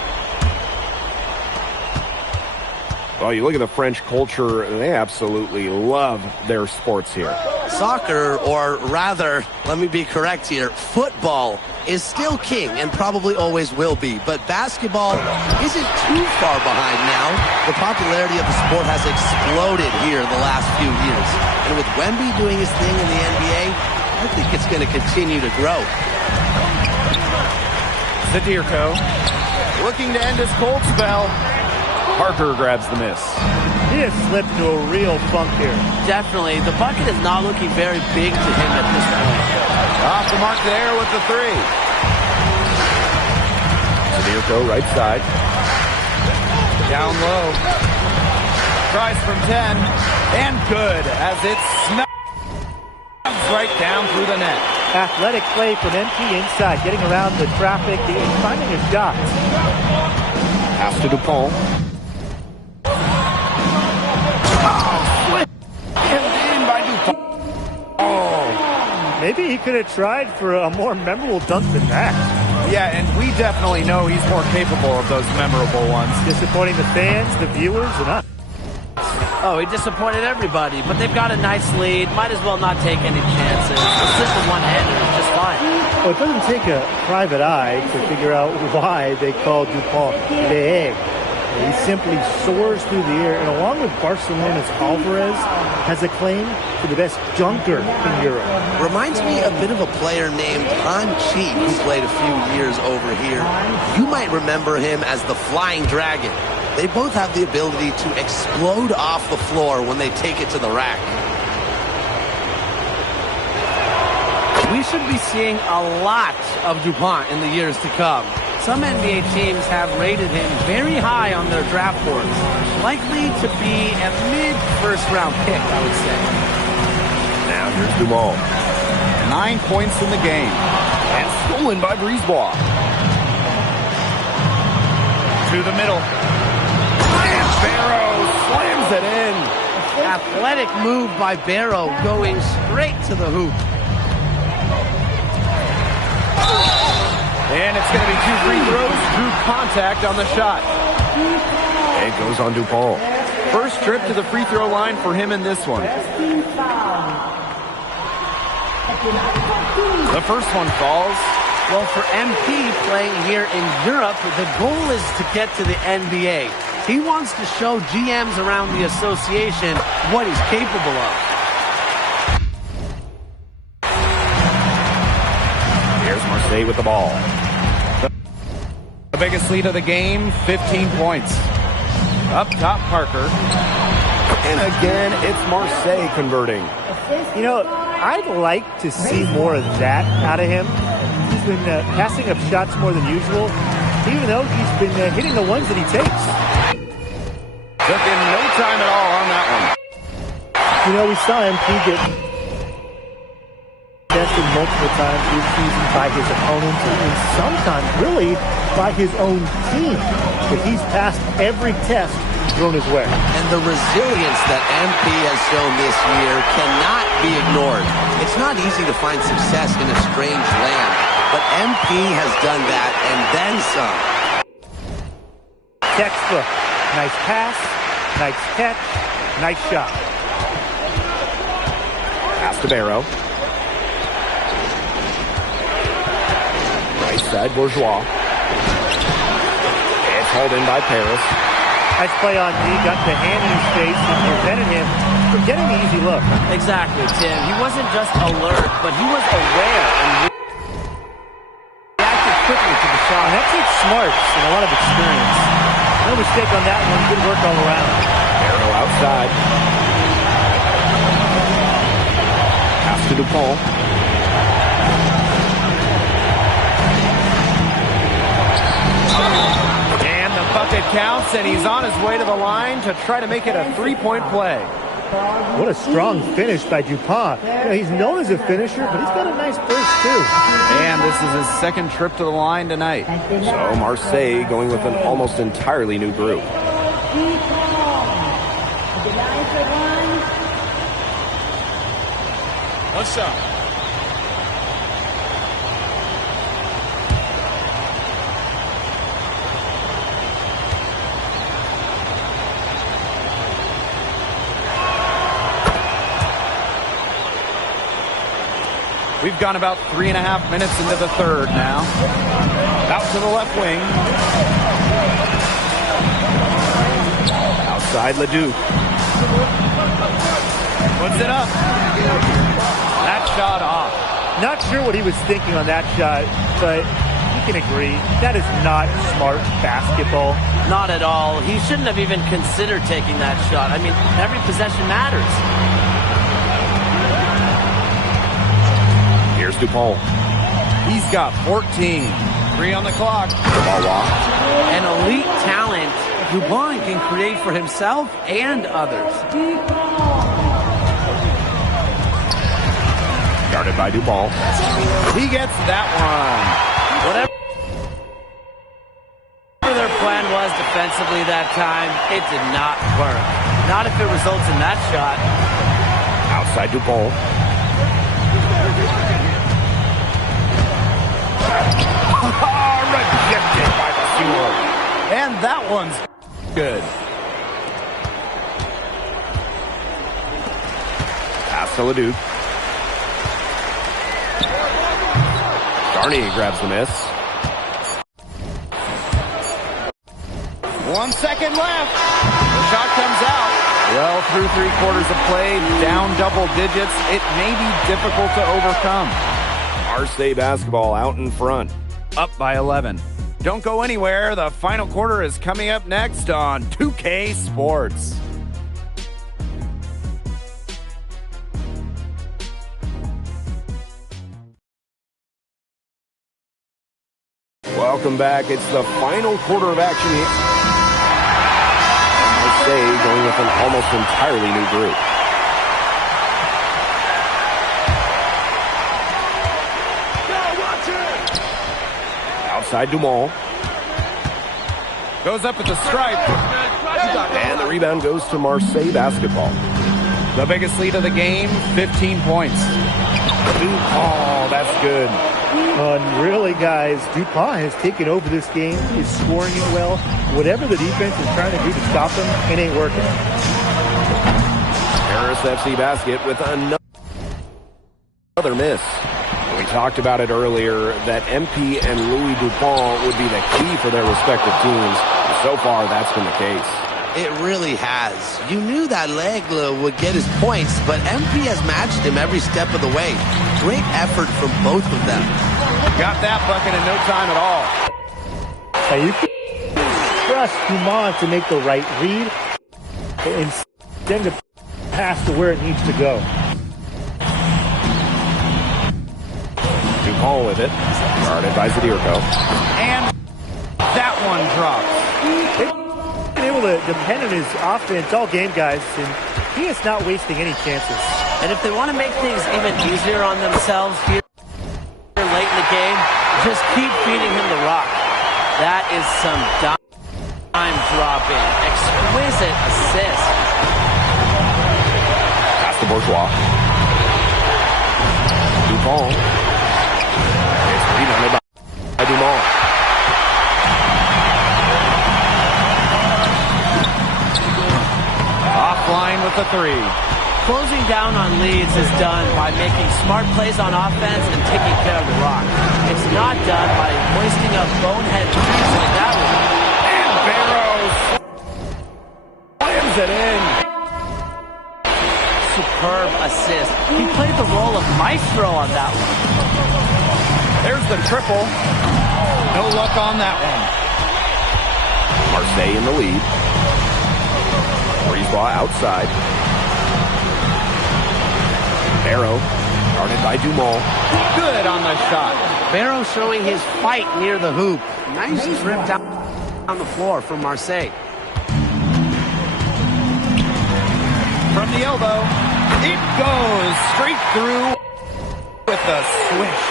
Well, you look at the French culture, they absolutely love their sports here. Soccer, or rather, let me be correct here, football is still king and probably always will be, but basketball isn't too far behind now. The popularity of the sport has exploded here the last few years. And with Wemby doing his thing in the NBA, I think it's going to continue to grow. Zadirko looking to end his cold spell. Parker grabs the miss. He has slipped into a real funk here. Definitely. The bucket is not looking very big to him at this point. Off the mark there with the 3. Zadirko right side. Down low. Tries from 10. And good as it snaps right down through the net. Athletic play from MP inside, getting around the traffic and finding a shot. Pass to DuPont. Maybe he could have tried for a more memorable dunk than that. Yeah, and we definitely know he's more capable of those memorable ones. Disappointing the fans, the viewers, and us. Oh, he disappointed everybody, but they've got a nice lead. Might as well not take any chances. A simple one-hander is just fine. Well, it doesn't take a private eye to figure out why they call DuPont Le Egg. He simply soars through the air, and along with Barcelona's Alvarez, has a claim to the best dunker in Europe. Reminds me a bit of a player named Han Chi, who played a few years over here. You might remember him as the Flying Dragon. They both have the ability to explode off the floor when they take it to the rack. We should be seeing a lot of DuPont in the years to come. Some NBA teams have rated him very high on their draft boards. Likely to be a mid-first round pick, I would say. Now here's Dumont. 9 points in the game. And stolen by Brisebois. To the middle. And Barrow slams it in. Athletic move by Barrow, going straight to the hoop. And it's going to be 2 free throws through contact on the shot. It goes on DuPont. First trip to the free throw line for him in this one. The first one falls. Well, for MP playing here in Europe, the goal is to get to the NBA. He wants to show GMs around the association what he's capable of. Here's Marseille with the ball. The biggest lead of the game, 15 points. Up top, Parker. And again, it's Marseille converting. You know, I'd like to see more of that out of him. He's been passing up shots more than usual, even though he's been hitting the ones that he takes. Took him no time at all on that one. You know, we saw MP get tested multiple times this season by his opponents and sometimes really by his own team. But he's passed every test thrown his way. And the resilience that MP has shown this year cannot be ignored. It's not easy to find success in a strange land, but MP has done that and then some. Textbook. Nice pass, nice catch, nice shot. Pass to Barrow. Right side, Bourgeois. It's hauled in by Paris. Nice play on D. Got the hand in his face and prevented him from getting the easy look. Exactly, Tim. He wasn't just alert, but he was aware and reacted quickly to the shot. And that takes smarts and a lot of experience. No mistake on that one. Good work all around. Barrow outside. Pass to DuPont. And the bucket counts, and he's on his way to the line to try to make it a three-point play. What a strong finish by DuPont. You know, he's known as a finisher, but he's got a nice burst too. And this is his second trip to the line tonight. So Marseille going with an almost entirely new group. What's up? We've gone about 3.5 minutes into the third now. Out to the left wing. Outside Leduc. Puts it up. That shot off. Not sure what he was thinking on that shot, but you can agree that is not smart basketball. Not at all. He shouldn't have even considered taking that shot. I mean, every possession matters. Here's DuPont. He's got 14. 3 on the clock. An elite talent. Dupont can create for himself and others. Guarded by DuPont. He gets that one. Whatever their plan was defensively that time, it did not work. Not if it results in that shot. Outside DuPont. Rejected by the Sewell. And that one's good. Pass to Leduc. Darnay grabs the miss. 1 second left. The shot comes out. Well, through 3 quarters of play, down double digits, it may be difficult to overcome. Marseille basketball out in front. Up by 11. Don't go anywhere. The final quarter is coming up next on 2K Sports. Welcome back. It's the final quarter of action here. Marseille going with an almost entirely new group. Outside Dumont. Goes up at the stripe. And the rebound goes to Marseille basketball. The biggest lead of the game, 15 points. Oh, that's good. Really, guys, DuPont has taken over this game. He's scoring it well. Whatever the defense is trying to do to stop him, it ain't working. Paris FC basket with another miss. We talked about it earlier that MP and Louis DuPont would be the key for their respective teams. So far, that's been the case. It really has. You knew that L'Aigle would get his points, but MP has matched him every step of the way. Great effort from both of them. Got that bucket in no time at all. Now you can trust Dumont to make the right read and send the pass to where it needs to go. DuPont with it. Guarded by Zadirko. And that one drops. They've been able to depend on his offense all game, guys, and he is not wasting any chances. And if they want to make things even easier on themselves here late in the game, just keep feeding him the rock. That is some dime drop-in. Exquisite assist. Pass to Bourgeois. Dupont. It's rebounded by Dumont. Offline with the three. Closing down on leads is done by making smart plays on offense and taking care of the rock. It's not done by hoisting up bonehead threes like that one. And Barrows slams it in. Superb assist. He played the role of maestro on that one. There's the triple. No luck on that one. Marseille in the lead. Brisebois outside. Barrow, guarded by Dumont. Good on the shot. Barrow showing his fight near the hoop. Nice trip down on the floor from Marseille. From the elbow, it goes straight through with a swish.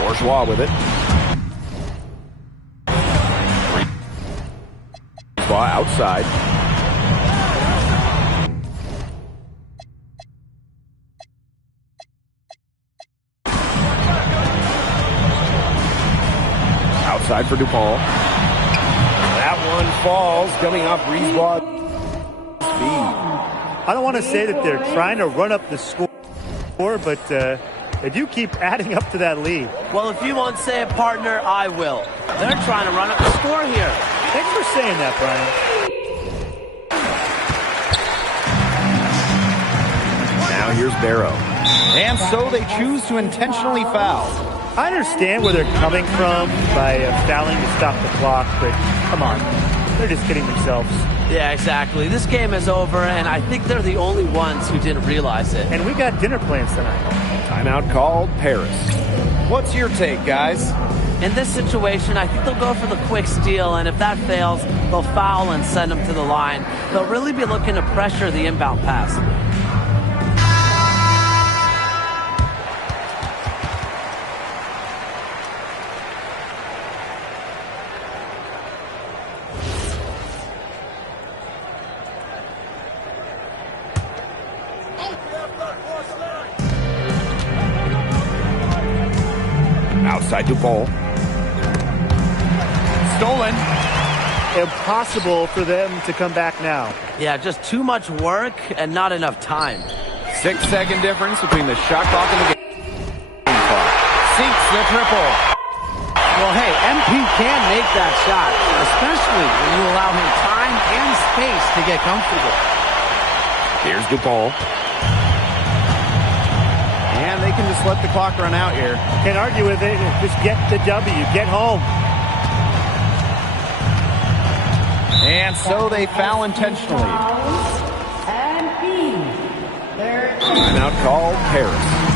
Bourgeois with it. Bourgeois outside. Outside for DuPont. That one falls, coming off Brisebois' speed. I don't want to say that they're trying to run up the score, but they do keep adding up to that lead. Well, if you won't say it, partner, I will. They're trying to run up the score here. Thanks for saying that, Brian. Now here's Barrow. And so they choose to intentionally foul. I understand where they're coming from by fouling to stop the clock, but come on. They're just kidding themselves. Yeah, exactly. This game is over, and I think they're the only ones who didn't realize it. And we got dinner plans tonight. Timeout called, Paris. What's your take, guys? In this situation, I think they'll go for the quick steal, and if that fails, they'll foul and send them to the line. They'll really be looking to pressure the inbound pass. Outside Dupont. Stolen. Impossible for them to come back now. Yeah, just too much work and not enough time. 6-second difference between the shot clock and the game clock. Sinks the triple. Well, hey, MP can make that shot, especially when you allow him time and space to get comfortable. Here's Dupont. And they can just let the clock run out here. Can't argue with it. Just get the W. Get home. And so they foul intentionally. Timeout called, Paris.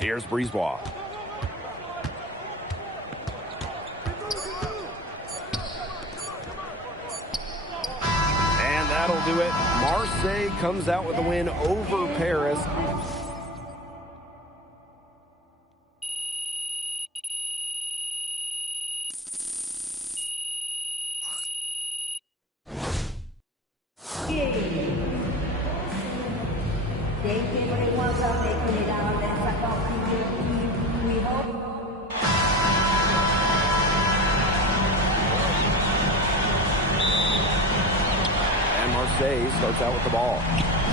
Here's Brisebois. And that'll do it. Marseille comes out with a win over Paris. Marseille starts out with the ball.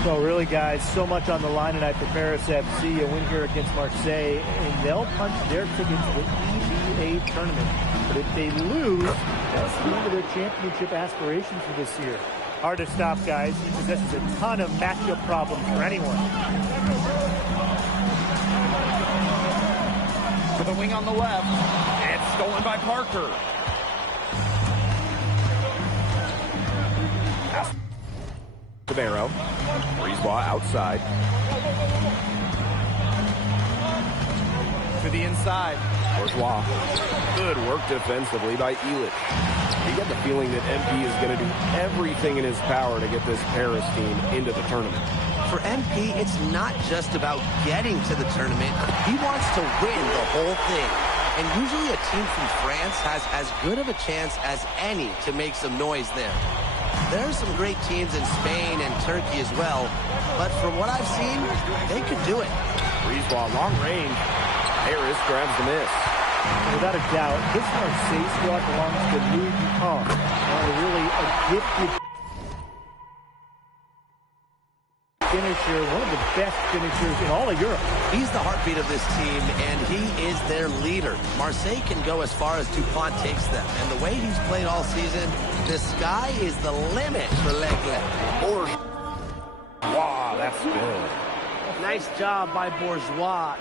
So really, guys, so much on the line tonight for Paris FC. A win here against Marseille, and they'll punch their ticket to the EVA tournament. But if they lose, that's the end of their championship aspirations for this year. Hard to stop, guys. He possesses a ton of matchup problems for anyone. To the wing on the left. It's stolen by Parker. Pass to Barrow. Brisebois outside. To the inside. Bourgeois. Good work defensively by Illich. You get the feeling that MP is going to do everything in his power to get this Paris team into the tournament. For MP, it's not just about getting to the tournament. He wants to win the whole thing. And usually a team from France has as good of a chance as any to make some noise there. There are some great teams in Spain and Turkey as well, but from what I've seen, they could do it. Brisebois, long range. Harris grabs the miss. Without a doubt, this Marseille squad belongs to Louis Dupont. Really a gifted finisher, one of the best finishers in all of Europe. He's the heartbeat of this team, and he is their leader. Marseille can go as far as Dupont takes them, and the way he's played all season, the sky is the limit for L'Aigle. Wow, that's good. Nice job by Bourgeois.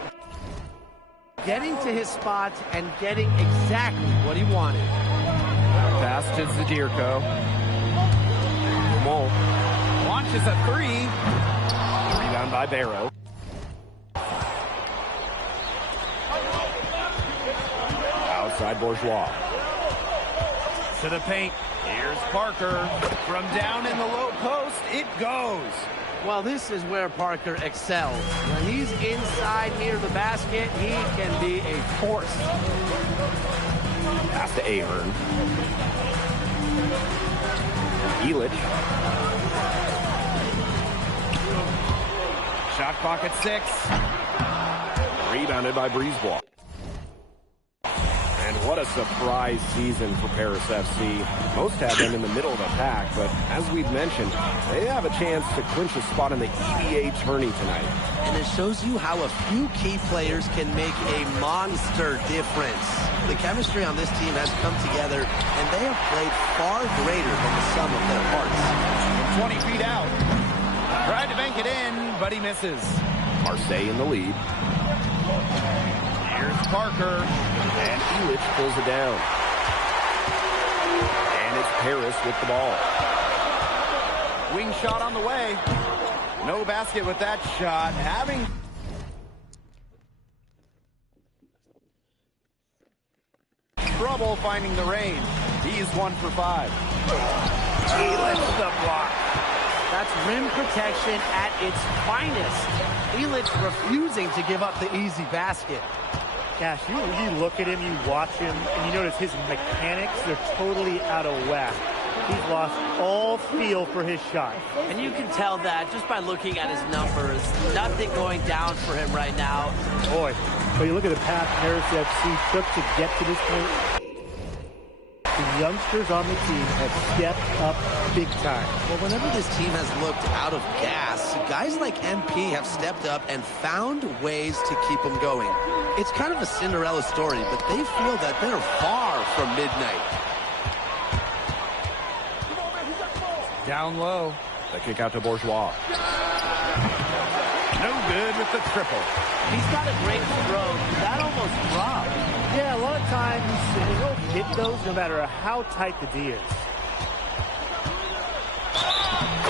Getting to his spot and getting exactly what he wanted. Pass to Zadirko. Dumont Launches a three. Rebound by Barrow. Outside Bourgeois. To the paint. Here's Parker. From down in the low post, it goes. Well, this is where Parker excels. When he's inside near the basket, he can be a force. Pass to Ahern. Illich. Shot clock at 6. Rebounded by Brisebois. And what a surprise season for Paris FC. Most have been in the middle of the pack, but as we've mentioned, they have a chance to clinch a spot in the EVA tourney tonight. And it shows you how a few key players can make a monster difference. The chemistry on this team has come together, and they have played far greater than the sum of their parts. From 20 feet out. Tried to bank it in, but he misses. Marseille in the lead. Here's Parker. And Illich pulls it down. And it's Paris with the ball. Wing shot on the way. No basket with that shot. Having trouble finding the range. He's 1 for 5. Illich the block. That's rim protection at its finest. Illich refusing to give up the easy basket. Gosh, you look at him, you watch him, and you notice his mechanics, they're totally out of whack. He's lost all feel for his shot. And you can tell that just by looking at his numbers. Nothing going down for him right now. Boy, but you look at the path Paris FC took to get to this point. The youngsters on the team have stepped up big time. Well, whenever this team has looked out of gas, guys like MP have stepped up and found ways to keep them going. It's kind of a Cinderella story, but they feel that they're far from midnight. Down low. The kick out to Bourgeois. No good with the triple. He's got a great stroke. That almost dropped. Yeah, a lot of times he'll hit those no matter how tight the D is.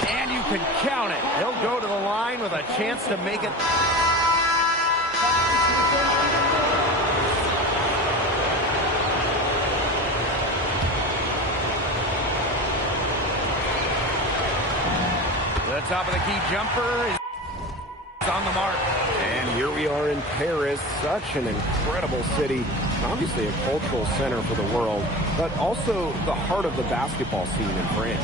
And you can count it. He'll go to the line with a chance to make it. The top of the key jumper is on the mark. And here we are in Paris, such an incredible city. Obviously a cultural center for the world, but also the heart of the basketball scene in France.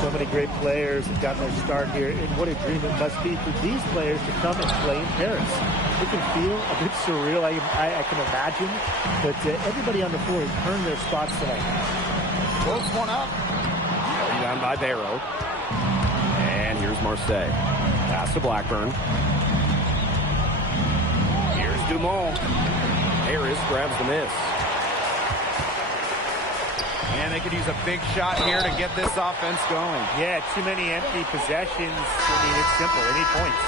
So many great players have gotten their start here, and what a dream it must be for these players to come and play in Paris. It can feel a bit surreal, I can imagine, but everybody on the floor has earned their spots tonight. Close one up. Rebound by Barrow. Here's Marseille. Pass to Blackburn. Here's Dumont. Harris grabs the miss. And they could use a big shot here to get this offense going. Yeah, too many empty possessions. I mean, it's simple. They need points.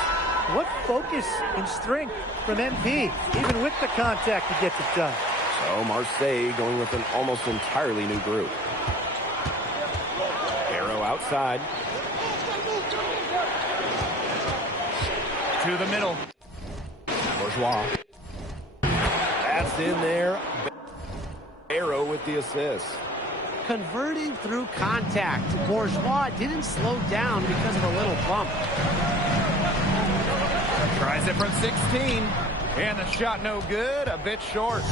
What focus and strength from MP. Even with the contact, he gets it done. So Marseille going with an almost entirely new group. Barrow outside. To the middle. Bourgeois. That's in there. Barrow with the assist. Converting through contact. Bourgeois didn't slow down because of a little bump. Tries it from 16. And the shot no good. A bit short.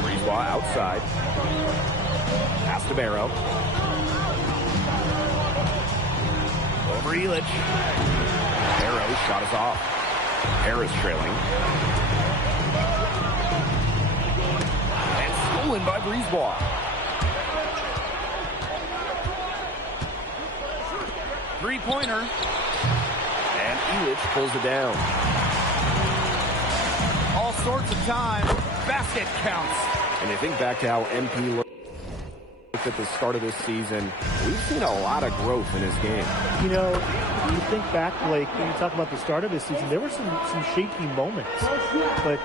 Brisebois outside. Pass to Barrow. Over Illich. Barrow's shot is off. Harris trailing. And stolen by Brisebois. Three-pointer. And Illich pulls it down. All sorts of time. Basket counts. And you think back to how MP looked at the start of this season, we've seen a lot of growth in his game. You know, you think back, Blake, when you talk about the start of this season, there were some shaky moments. But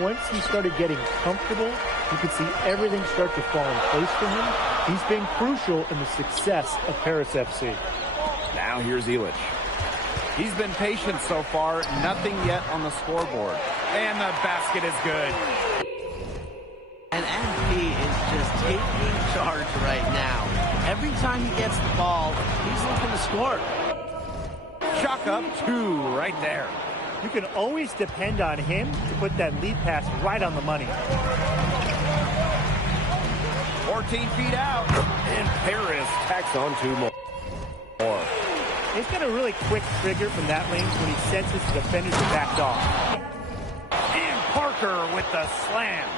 once he started getting comfortable, you could see everything start to fall in place for him. He's been crucial in the success of Paris FC. Now here's Illich. He's been patient so far. Nothing yet on the scoreboard. And the basket is good. And MP is just taking charge right now. Every time he gets the ball, he's looking to score. Chalk up two right there. You can always depend on him to put that lead pass right on the money. 14 feet out. And Paris tacks on two more. He's got a really quick trigger from that range when he senses the defenders are backed off. And Parker with the slam.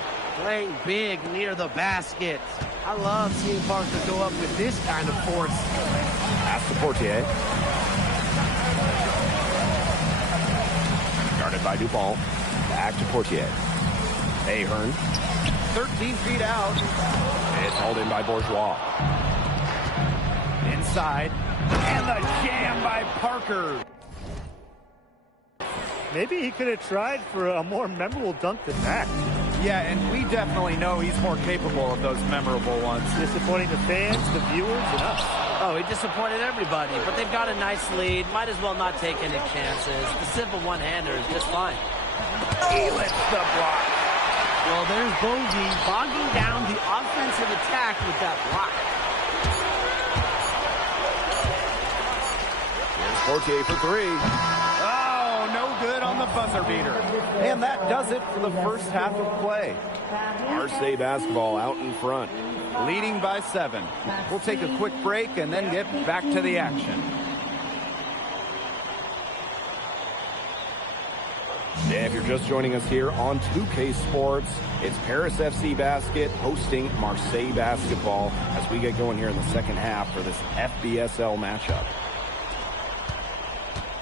Playing big near the basket. I love seeing Parker go up with this kind of force. Pass to Portier. Guarded by Dupont. Back to Portier. Ahern. 13 feet out. It's hauled in by Bourgeois. Inside. And the jam by Parker. Maybe he could have tried for a more memorable dunk than that. Yeah, and we definitely know he's more capable of those memorable ones. Disappointing the fans, the viewers, and us. Oh, he disappointed everybody, but they've got a nice lead. Might as well not take any chances. The simple one-hander is just fine. Illich the block. Well, there's Bogey bogging down the offensive attack with that block. Here's Portier for three. Oh, no good on the buzzer beater. And that does it for the first half of play. Marseille basketball out in front. Leading by 7. We'll take a quick break and then get back to the action. Yeah, if you're just joining us here on 2K Sports, it's Paris FC Basket hosting Marseille basketball as we get going here in the second half for this FBSL matchup.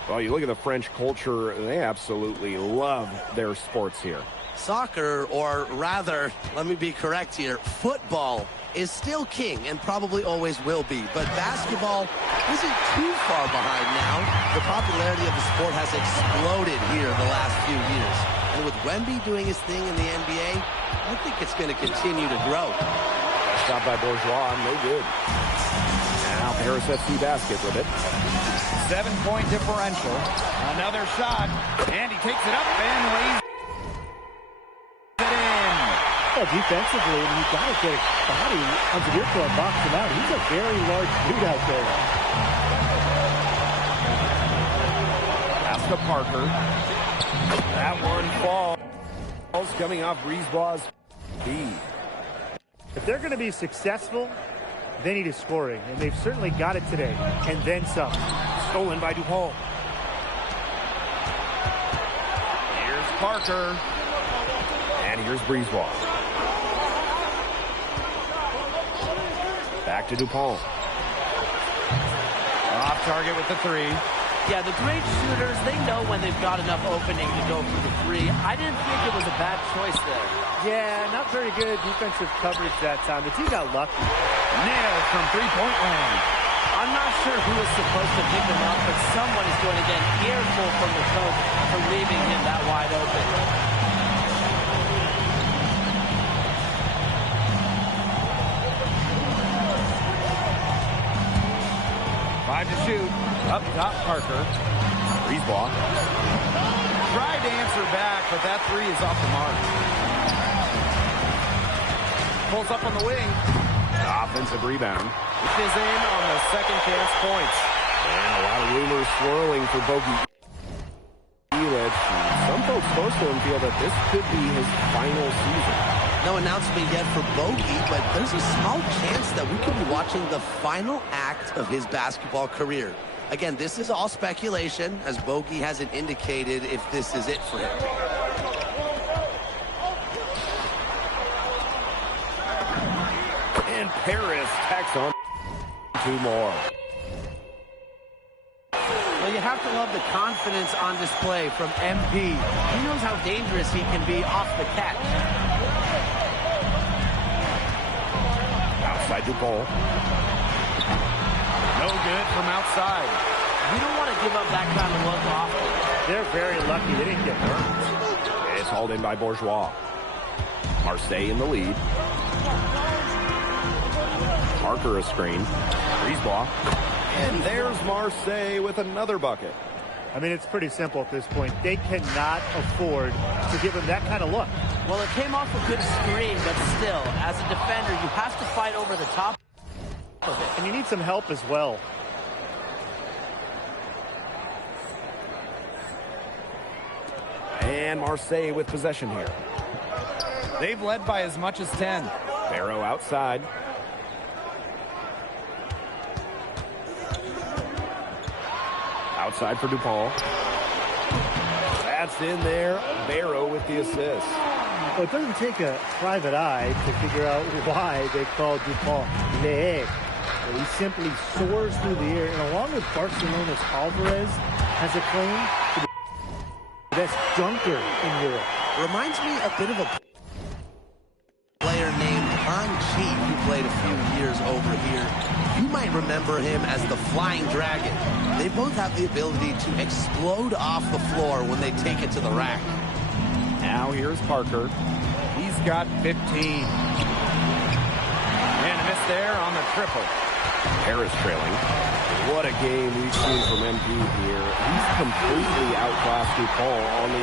Well, you look at the French culture, they absolutely love their sports here. Soccer, or rather, let me be correct here, football is still king and probably always will be. But basketball isn't too far behind now. The popularity of the sport has exploded here the last few years. And with Wemby doing his thing in the NBA, I think it's going to continue to grow. Shot by Bourgeois, no good. Now Paris FC Basket with it. 7-point differential. Another shot. And he takes it up and lays it in. Well, defensively, I mean, you've got to get a body under your throw and box him out. He's a very large dude out there. Pass to Parker. That one falls coming off Brisebois' feed. If they're going to be successful, they need a scoring, and they've certainly got it today, and then some. Stolen by Dupont. Here's Parker. And here's Brisebois. Back to Dupont. Off target with the three. Yeah, the great shooters, they know when they've got enough opening to go for the three. I didn't think it was a bad choice there. Yeah, not very good defensive coverage that time. The team got lucky. Nailed from three-point land. I'm not sure who is supposed to pick him up, but someone is going to get an earful from the coach for leaving him that wide open. Five to shoot. Up top, Parker. Breeze ball. Tried to answer back, but that three is off the mark. Pulls up on the wing. Offensive rebound. Is in on the second chance points. And a lot of rumors swirling for Bogey Elic. Some folks close to him feel that this could be his final season. No announcement yet for Bogey, but there's a small chance that we could be watching the final act of his basketball career. Again, this is all speculation, as Bogey hasn't indicated if this is it for him. And Paris tacks on 2 more. Well, you have to love the confidence on display from MP. He knows how dangerous he can be off the catch. Outside Dupont. No good from outside. You don't want to give up that kind of look often. They're very lucky they didn't get burned. It's hauled in by Bourgeois. Marseille in the lead. Parker a screen. Breeze ball. And there's Marseille with another bucket. I mean, it's pretty simple at this point. They cannot afford to give him that kind of look. Well, it came off a good screen, but still, as a defender, you have to fight over the top of it. And you need some help as well. And Marseille with possession here. They've led by as much as 10. Barrow outside. Outside for DuPont. That's in there. Barrow with the assist. Well, it doesn't take a private eye to figure out why they call DuPont Le Egg. He simply soars through the air, and along with Barcelona's Alvarez, has a claim to be the best dunker in Europe. Reminds me a bit of a player named Han Chi, who played a few years over here. You might remember him as the Flying Dragon. They both have the ability to explode off the floor when they take it to the rack. Now here's Parker. He's got 15. And a miss there on the triple. Harris trailing. What a game we've seen from MP here. He's completely outclassed DuPont on the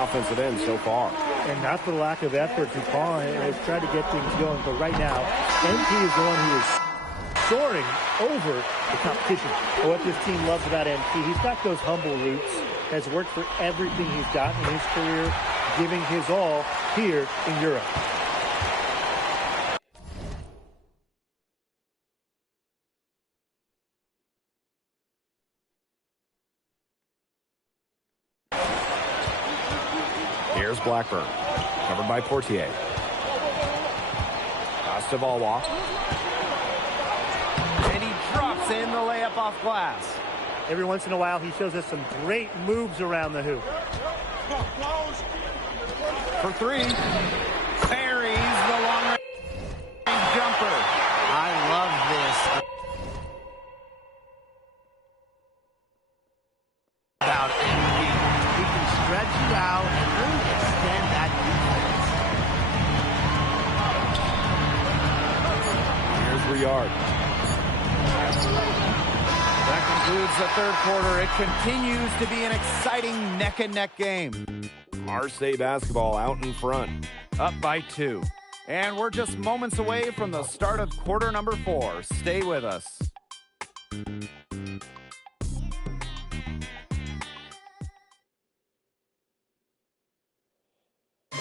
offensive end so far. And not for lack of effort, DuPont has tried to get things going, but right now, MP is the one who is soaring over the competition. But what this team loves about MP, he's got those humble roots, has worked for everything he's got in his career, giving his all here in Europe. Here's Blackburn, covered by Portier. Valois. And he drops in the layup off glass. Every once in a while, he shows us some great moves around the hoop. For three, buries the long-range jumper. I love this. About MP. He can stretch you out and really extend that defense. Here's Riard. That concludes the third quarter. It continues to be an exciting neck-and-neck game. Marseille basketball out in front. Up by 2. And we're just moments away from the start of quarter number 4. Stay with us.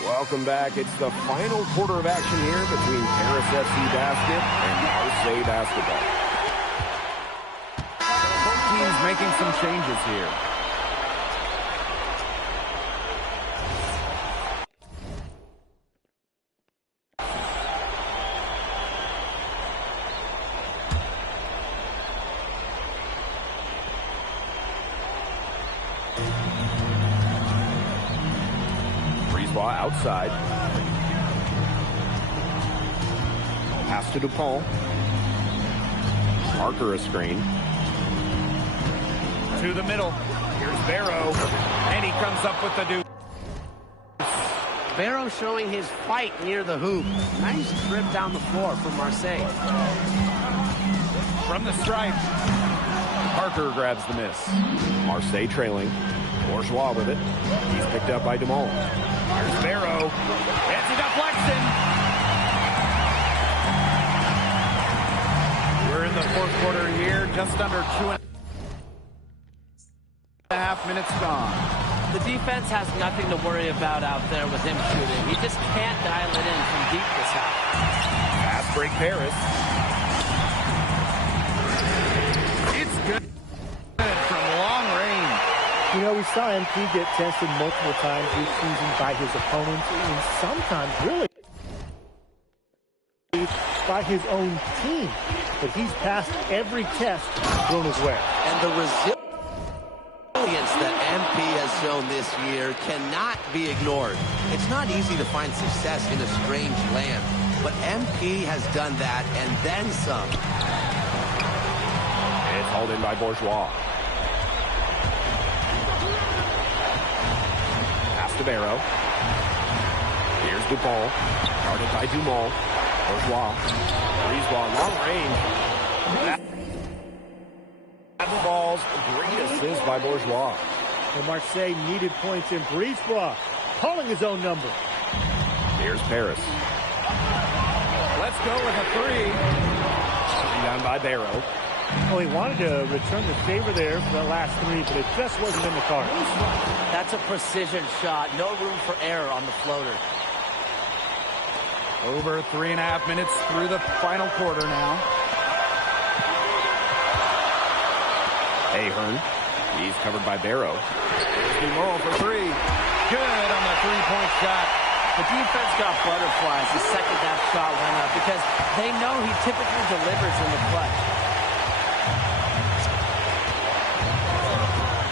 Welcome back. It's the final quarter of action here between Paris FC Basket and Marseille basketball. Both teams making some changes here. Bourgeois outside. Pass to Dupont. Parker a screen. To the middle. Here's Barrow. And he comes up with the deuce. Barrow showing his fight near the hoop. Nice trip down the floor from Marseille. From the stripe. Parker grabs the miss. Marseille trailing. Bourgeois with it. He's picked up by Dumont. Here's Barrow. It's a deflection. We're in the fourth quarter here. Just under 2.5 minutes gone. The defense has nothing to worry about out there with him shooting. He just can't dial it in from deep this half. Fast break Paris. It's good from long range. You know, we saw MP get tested multiple times this season by his opponents, and sometimes really by his own team. But he's passed every test thrown his way. And the resilience that MP has shown this year cannot be ignored. It's not easy to find success in a strange land, but MP has done that and then some. It's hauled in by Bourgeois. Pass to Barrow. Here's Dupont. Guarded by Dumont. Bourgeois. Breeze ball, long range. That ball's great assist by Bourgeois. And Marseille needed points in Brisebois, calling his own number. Here's Paris. Let's go with a three. Down by Barrow. Oh, he wanted to return the favor there for the last three, but it just wasn't in the cards. That's a precision shot. No room for error on the floater. Over 3.5 minutes through the final quarter now. Ahern. He's covered by Barrow. Dumont for three. Good on the three-point shot. The defense got butterflies the second that shot went up because they know he typically delivers in the clutch.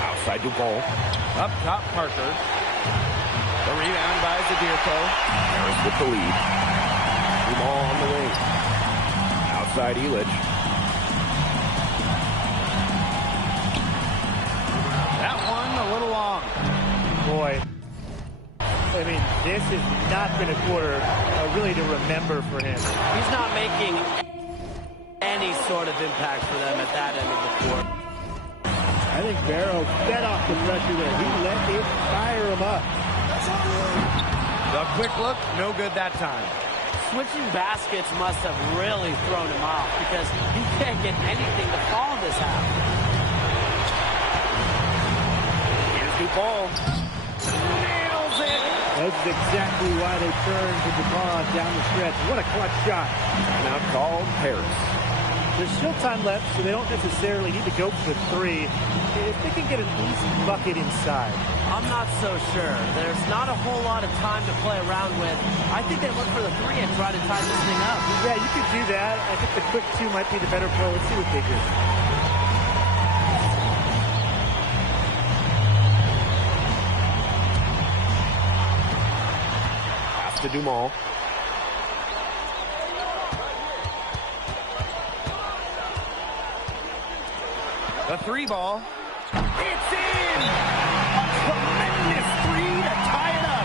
Outside Dupont. Up top, Parker. The rebound by Zadirko. Harris with the lead. Dumont on the wing. Outside Elich. That one a little long. Boy, I mean, this has not been a quarter really to remember for him. He's not making any sort of impact for them at that end of the court. I think Barrow fed off the pressure there. He let it fire him up. The quick look, no good that time. Switching baskets must have really thrown him off because he can't get anything to fall this half. Here's Dupont. Nails it. That's exactly why they turned to DuPont down the stretch. What a clutch shot. Timeout called Paris. There's still time left, so they don't necessarily need to go for the three if they can get an easy bucket inside. I'm not so sure. There's not a whole lot of time to play around with. I think they look for the three and try to tie this thing up. Yeah, you could do that. I think the quick two might be the better play. Let's see what they do. Pass to Dumont. The three ball. It's in! A tremendous three to tie it up.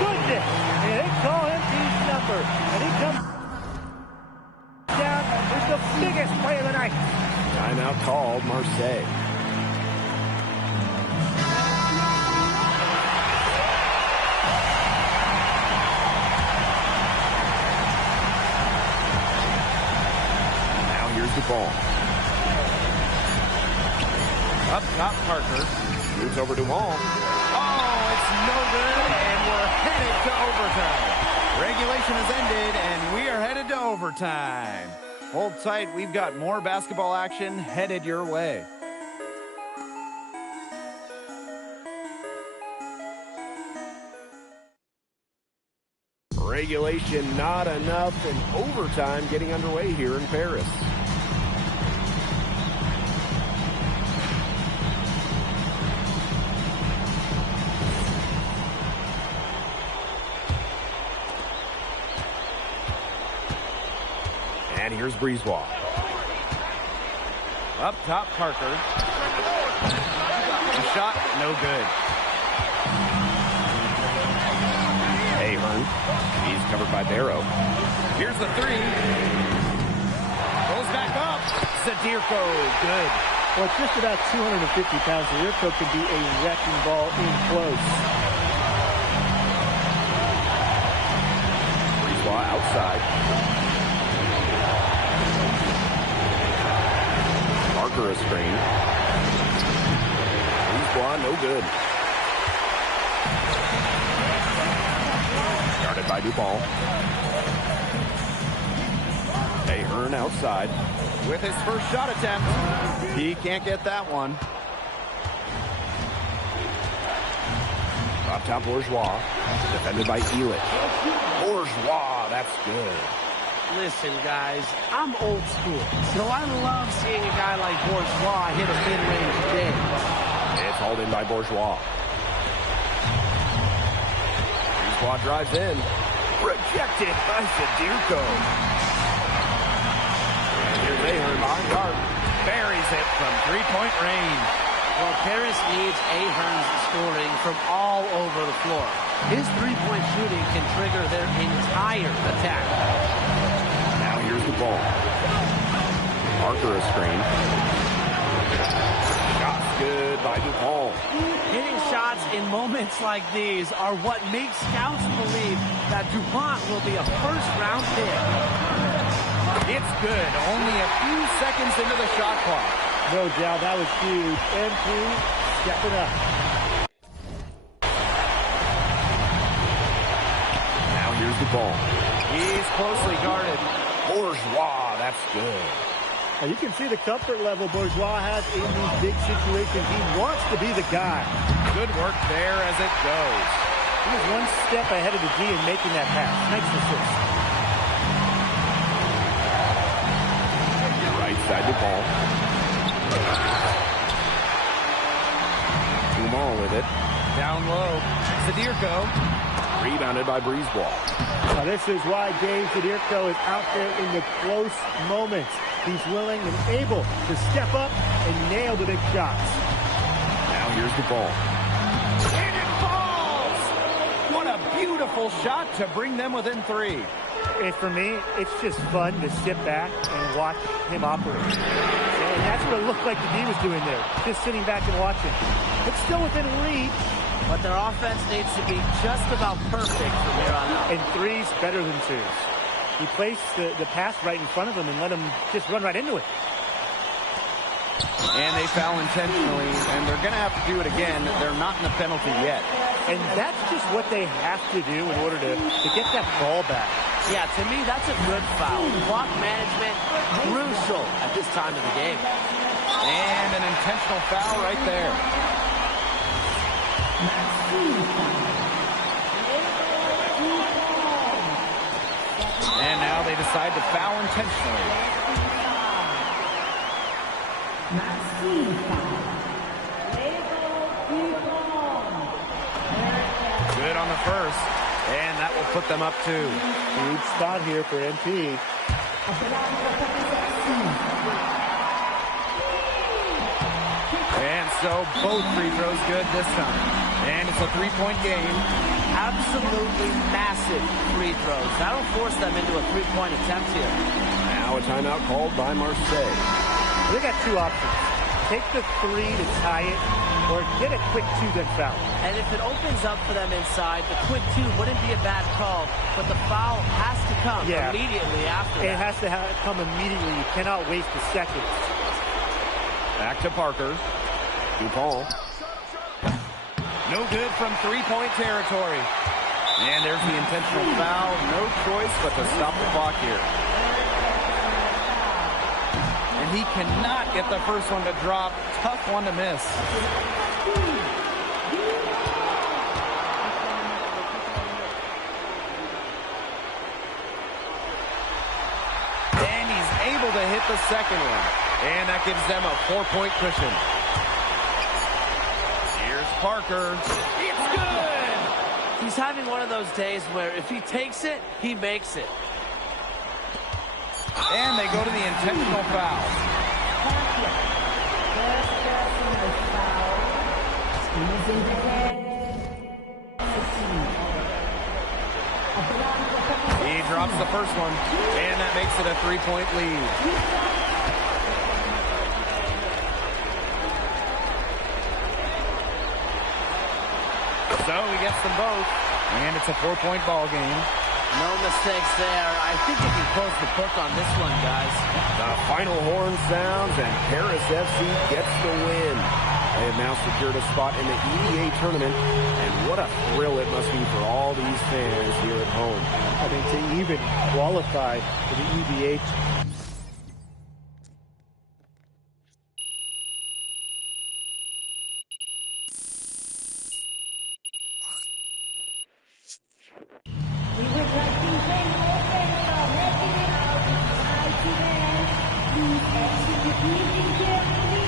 Goodness! And they call him P's number. And he comes down with the biggest play of the night. Timeout called Marseille. Now here's Dupont. Up top, Parker. Moves over to Wall. Oh, it's no good, and we're headed to overtime. Regulation has ended, and we are headed to overtime. Hold tight. We've got more basketball action headed your way. Regulation not enough, and overtime getting underway here in Paris. Here's Brisebois. Up top, Parker. The shot, no good. Ahern. He's covered by Barrow. Here's the three. Goes back up. Zadirko, good. Well, it's just about 250 pounds. Zadirko can be a wrecking ball in close. Brisebois outside. Parker a screen. Brisebois, no good. Guarded by Dupont. Ahern outside. With his first shot attempt. He can't get that one. Up top, Bourgeois. Defended by Elich. Bourgeois, that's good. Listen, guys, I'm old school, so I love seeing a guy like Bourgeois hit a mid-range dig. It's hauled in by Bourgeois. Brisebois drives in. Rejected by Zadirko. And here's Ahern on guard. Buries it from three-point range. Well, Paris needs Ahern's scoring from all over the floor. His three-point shooting can trigger their entire attack. Now here's the ball. Parker a screen. Shots good by Dupont. Hitting shots in moments like these are what makes scouts believe that Dupont will be a first-round pick. It's good. Only a few seconds into the shot clock. No doubt, that was huge. MP stepping up. Now here's the ball. He's closely guarded. Bourgeois, that's good. Now you can see the comfort level Bourgeois has in these big situations. He wants to be the guy. Good work there as it goes. He was one step ahead of the D in making that pass. Nice assist. Right side to ball. Dumont with it. Down low. Zadirko. Rebounded by Brisebois. Now this is why Dave Zadirko is out there in the close moments. He's willing and able to step up and nail the big shots. Now here's the ball. And it falls! What a beautiful shot to bring them within three. And for me, it's just fun to sit back and watch him operate. And that's what it looked like the D was doing there, just sitting back and watching. It's still within reach. But their offense needs to be just about perfect from here on out. And threes better than twos. He placed the pass right in front of him and let him just run right into it. And they foul intentionally, and they're going to have to do it again. They're not in the penalty yet. And that's just what they have to do in order to get that ball back. Yeah, to me, that's a good foul. Clock management, crucial at this time of the game. And an intentional foul right there. And now they decide to foul intentionally. Good on the first. And that will put them up two. Huge spot here for MP. And so both free throws good this time. And it's a three-point game. Absolutely massive free throws. That'll force them into a three-point attempt here. Now a timeout called by Marseille. They got two options. Take the three to tie it, or get a quick two then foul. And if it opens up for them inside, the quick two wouldn't be a bad call, but the foul has to come immediately after that. It has to come immediately. You cannot waste a second. Back to Parker. Dupont. No good from three-point territory. And there's the intentional foul. No choice but to stop the clock here. And he cannot get the first one to drop. Tough one to miss. And he's able to hit the second one. And that gives them a 4-point cushion. Here's Parker. It's good! He's having one of those days where if he takes it, he makes it. And they go to the intentional foul. He drops the first one, and that makes it a 3-point lead. So he gets them both, and it's a 4-point ball game. No mistakes there. I think he can close the book on this one, guys. The final horn sounds, and Paris FC gets the win. They have now secured a spot in the EVA tournament, and what a thrill it must be for all these fans here at home. I mean, to even qualify for the EVA. We would like to thank all fans for making it out. Please exit the meeting carefully.